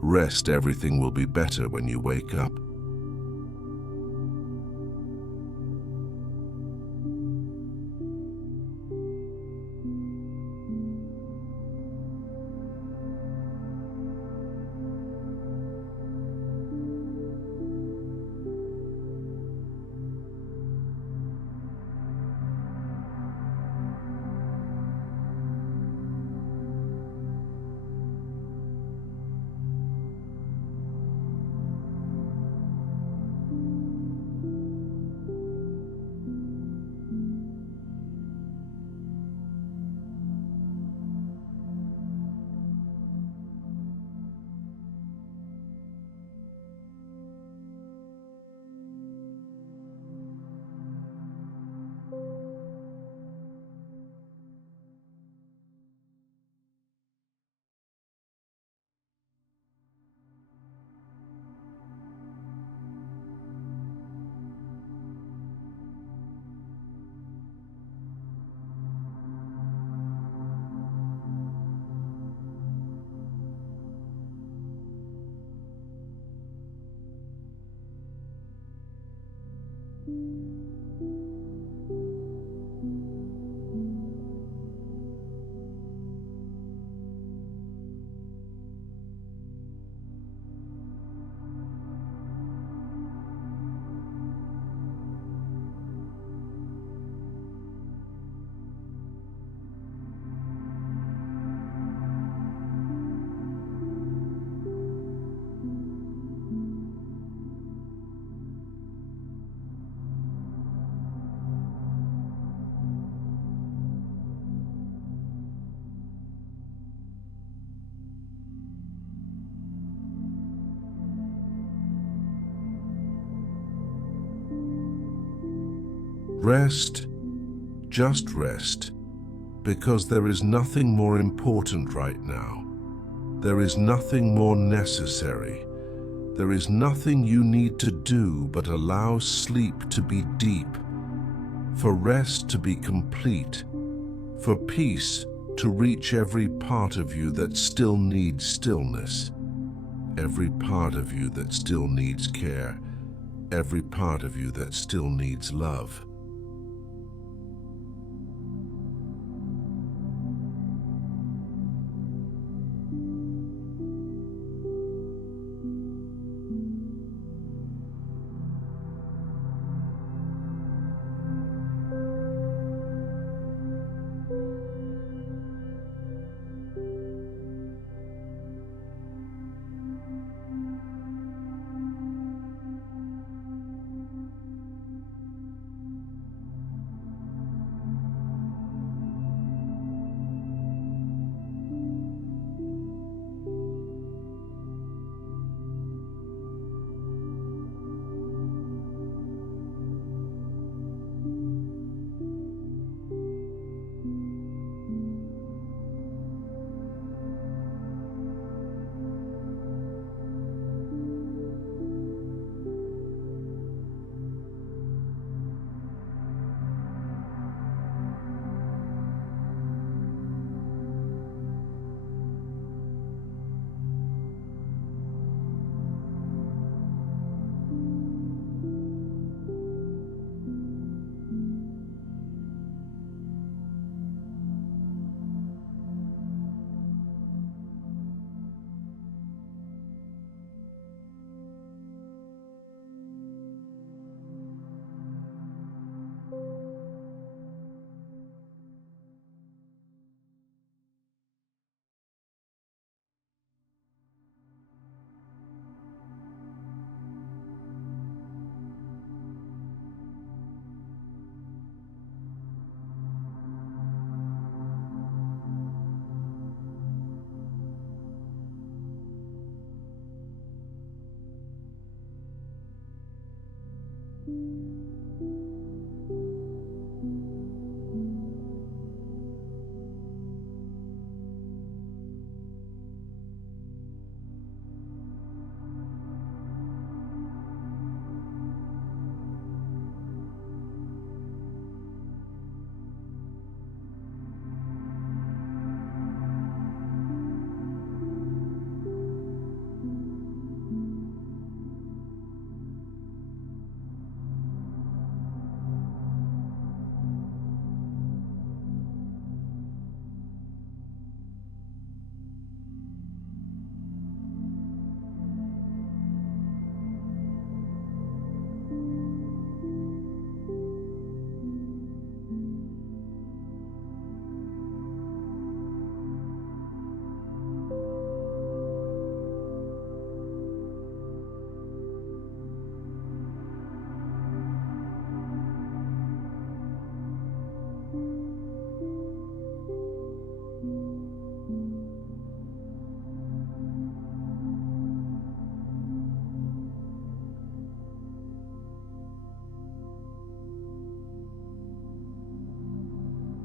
Rest, everything will be better when you wake up. Rest, just rest, because there is nothing more important right now. There is nothing more necessary. There is nothing you need to do but allow sleep to be deep, for rest to be complete, for peace to reach every part of you that still needs stillness, every part of you that still needs care, every part of you that still needs love.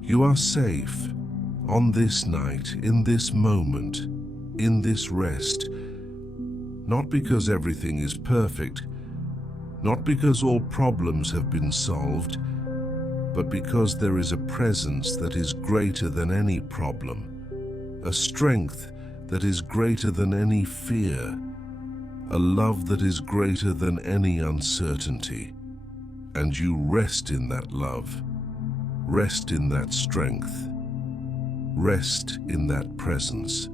You are safe on this night, in this moment, in this rest, not because everything is perfect, not because all problems have been solved, but because there is a presence that is greater than any problem, a strength that is greater than any fear, a love that is greater than any uncertainty. And you rest in that love, rest in that strength, rest in that presence.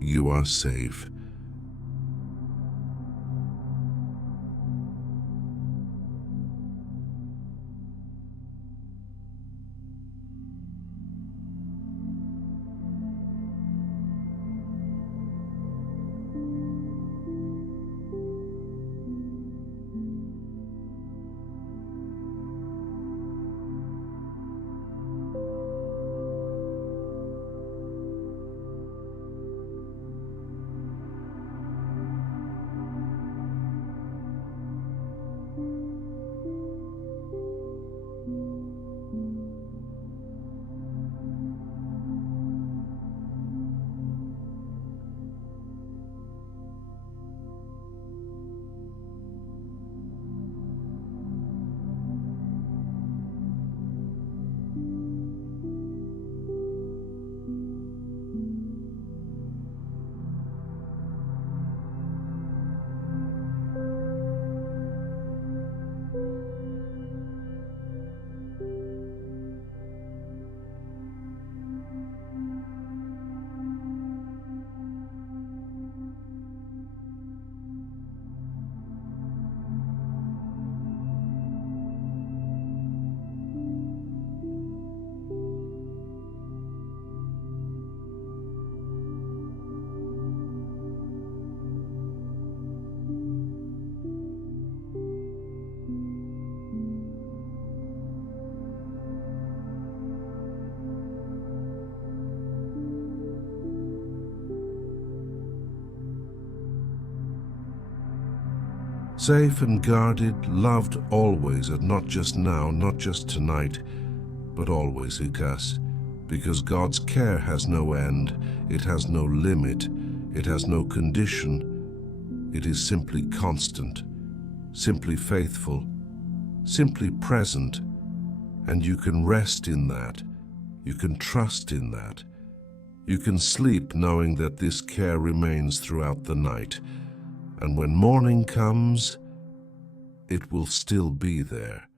You are safe. Safe and guarded, loved always, and not just now, not just tonight, but always, Ukas, because God's care has no end, it has no limit, it has no condition, it is simply constant, simply faithful, simply present, and you can rest in that, you can trust in that, you can sleep knowing that this care remains throughout the night, and when morning comes, it will still be there.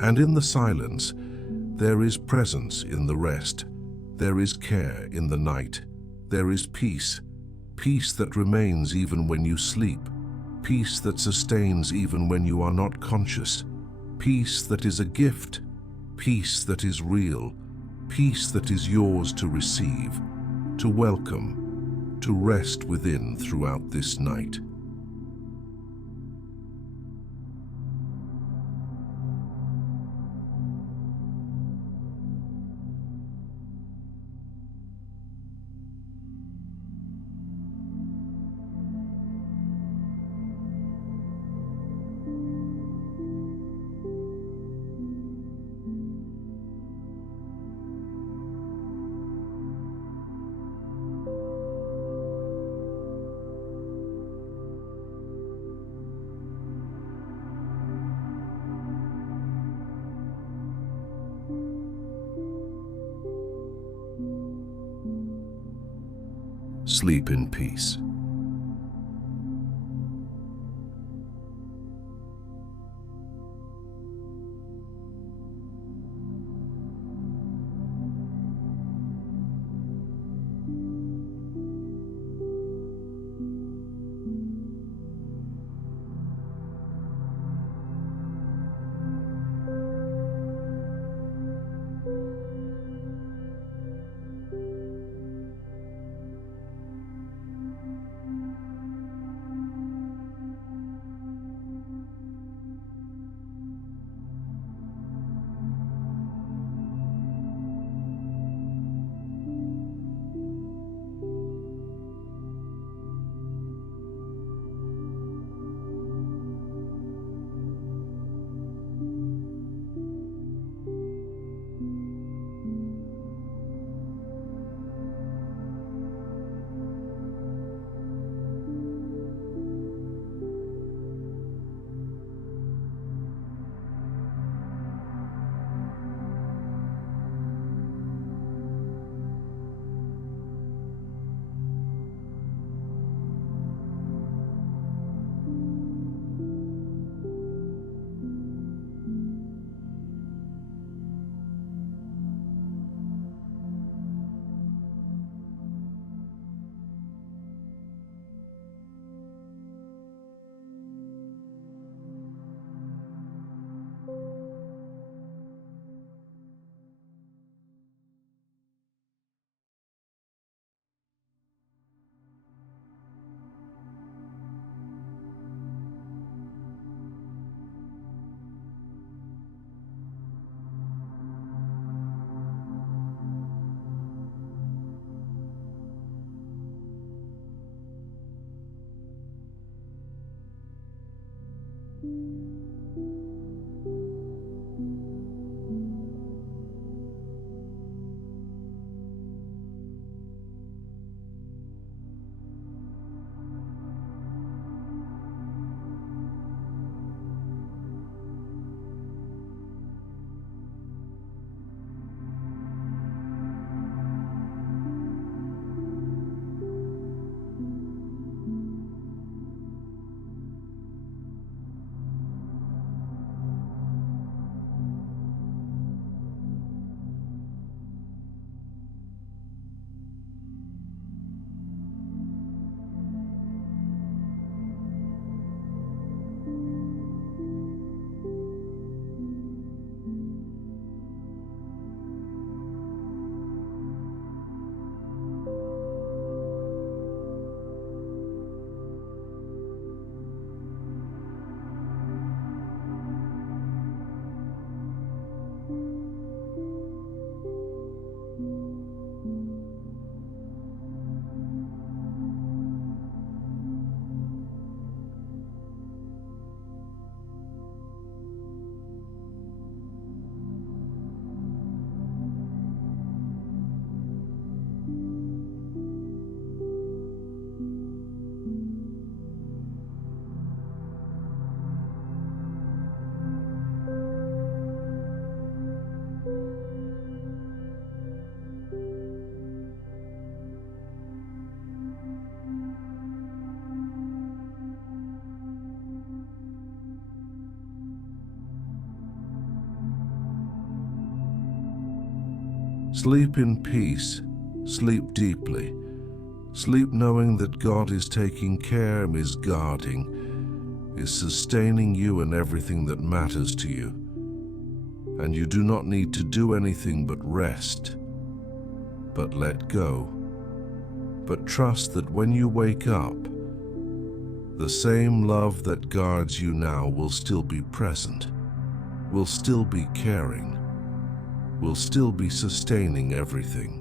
And in the silence, there is presence in the rest. There is care in the night. There is peace. Peace that remains even when you sleep. Peace that sustains even when you are not conscious. Peace that is a gift. Peace that is real. Peace that is yours to receive, to welcome, to rest within throughout this night. Sleep in peace. Sleep in peace, sleep deeply. Sleep knowing that God is taking care, is guarding, is sustaining you and everything that matters to you. And you do not need to do anything but rest, but let go. But trust that when you wake up, the same love that guards you now will still be present, will still be caring, will still be sustaining everything.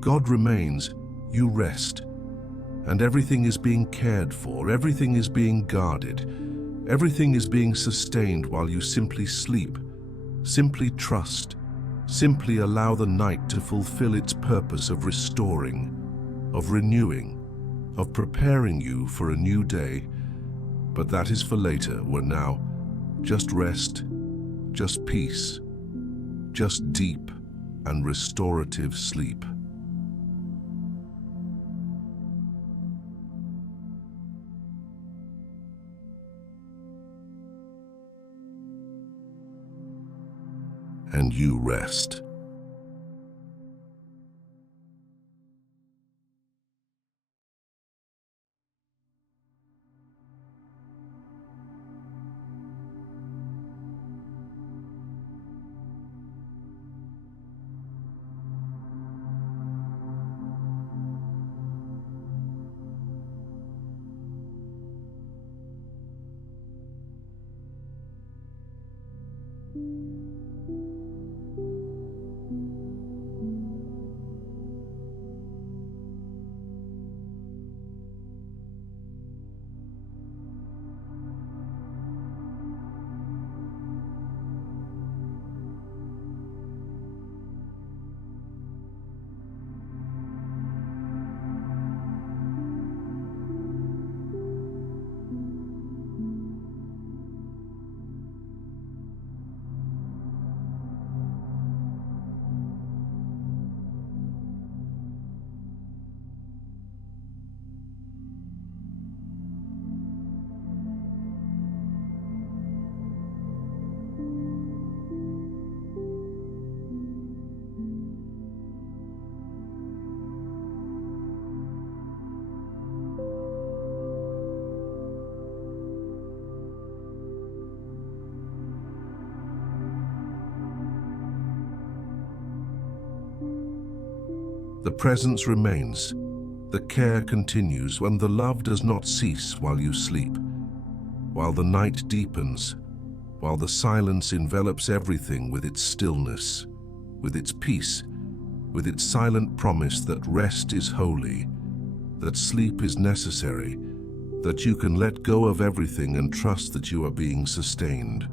God remains, you rest, and everything is being cared for, everything is being guarded, everything is being sustained while you simply sleep, simply trust, simply allow the night to fulfill its purpose of restoring, of renewing, of preparing you for a new day. But that is for later, where now, just rest, just peace, just deep and restorative sleep. And you rest. The presence remains. The care continues when the love does not cease while you sleep, while the night deepens, while the silence envelops everything with its stillness, with its peace, with its silent promise that rest is holy, that sleep is necessary, that you can let go of everything and trust that you are being sustained.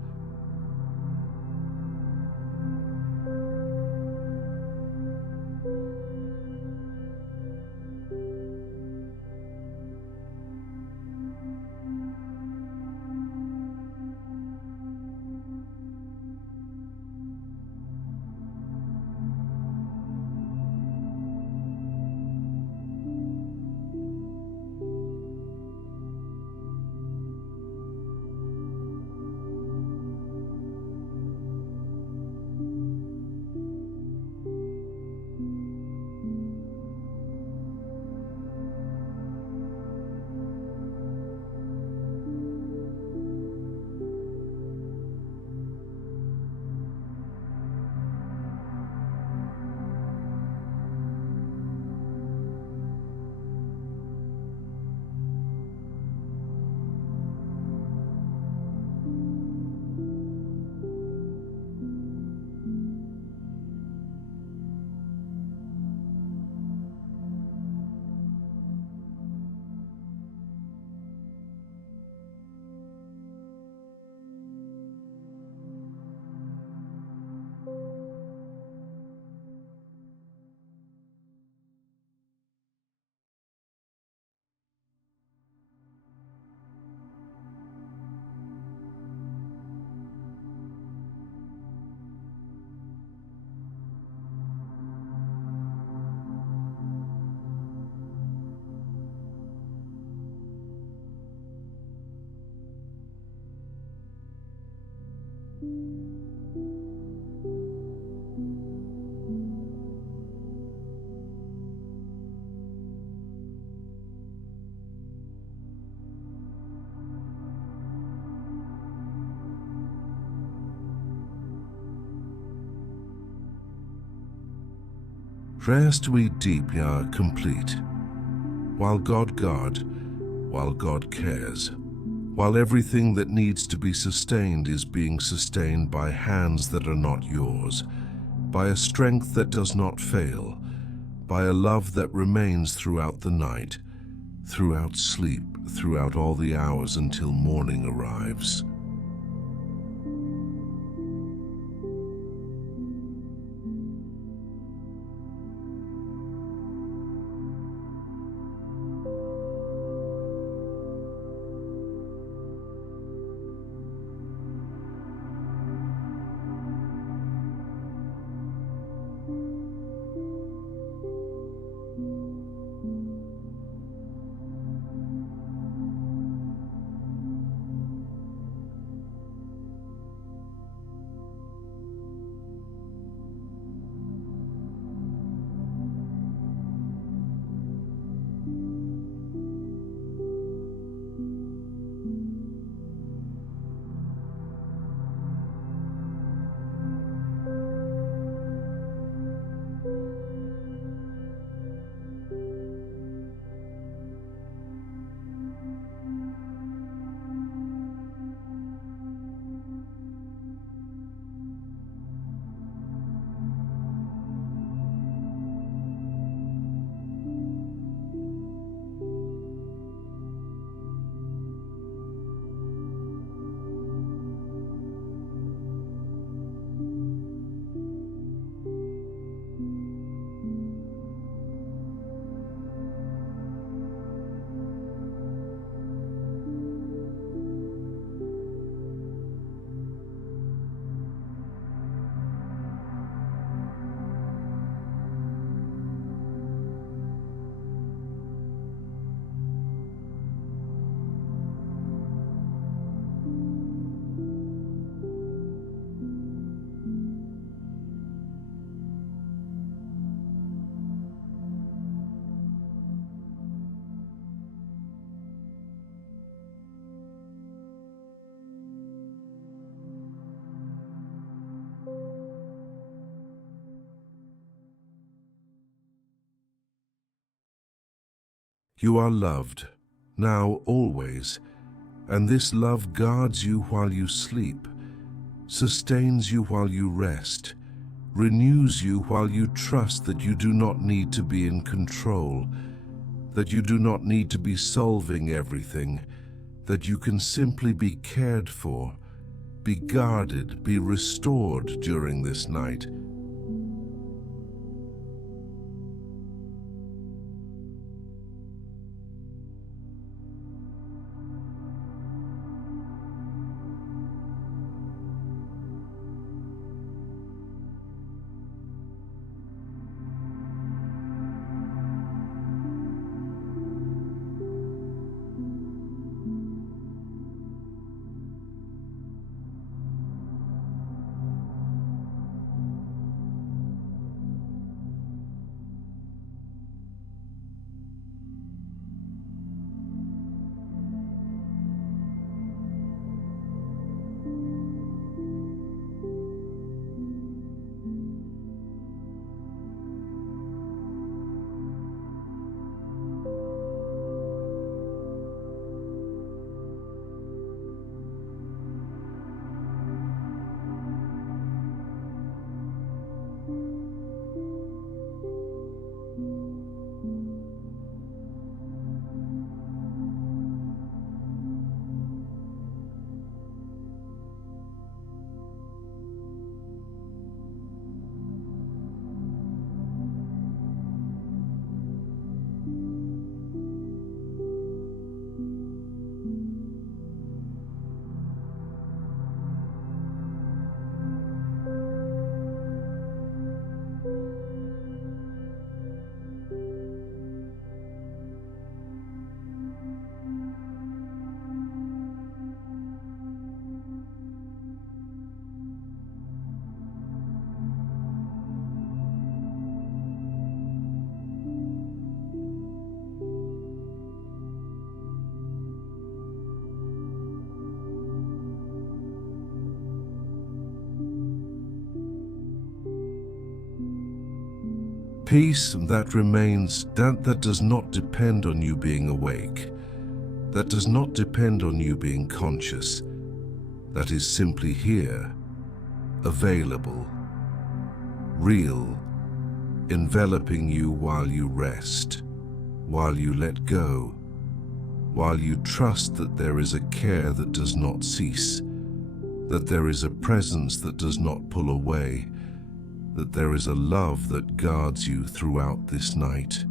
Prayers to eat deeply are complete. While God cares, while everything that needs to be sustained is being sustained by hands that are not yours, by a strength that does not fail, by a love that remains throughout the night, throughout sleep, throughout all the hours until morning arrives. You are loved, now always, and this love guards you while you sleep, sustains you while you rest, renews you while you trust that you do not need to be in control, that you do not need to be solving everything, that you can simply be cared for, be guarded, be restored during this night. Peace that remains, that does not depend on you being awake, that does not depend on you being conscious, that is simply here, available, real, enveloping you while you rest, while you let go, while you trust that there is a care that does not cease, that there is a presence that does not pull away, that there is a love that guards you throughout this night.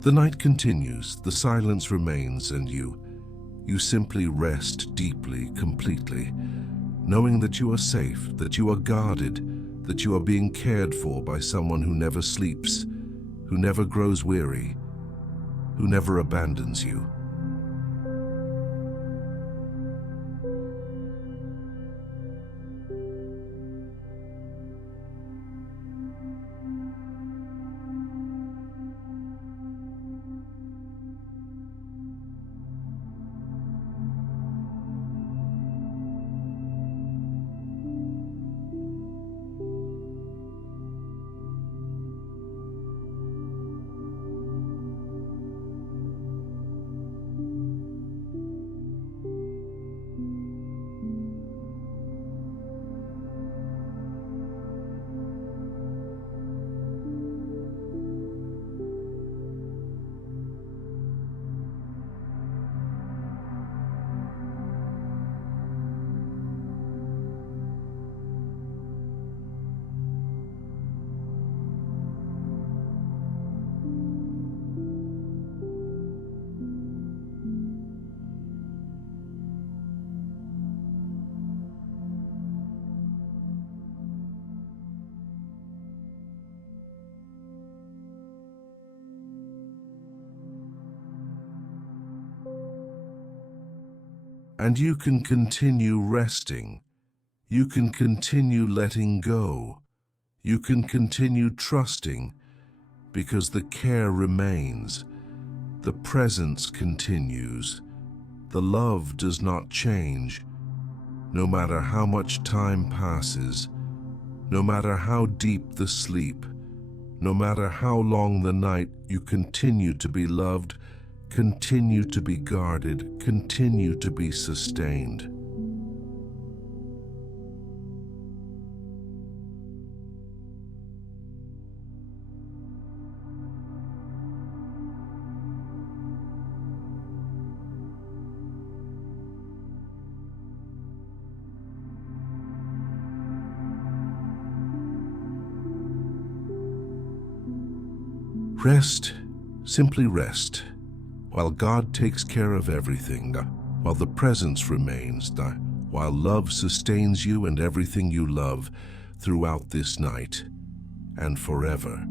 The night continues, the silence remains, and you simply rest deeply, completely, knowing that you are safe, that you are guarded, that you are being cared for by someone who never sleeps, who never grows weary, who never abandons you. And you can continue resting. You can continue letting go. You can continue trusting because the care remains. The presence continues. The love does not change. No matter how much time passes, no matter how deep the sleep, no matter how long the night, you continue to be loved, continue to be guarded, continue to be sustained. Rest, simply rest, while God takes care of everything, while the presence remains, while love sustains you and everything you love throughout this night and forever.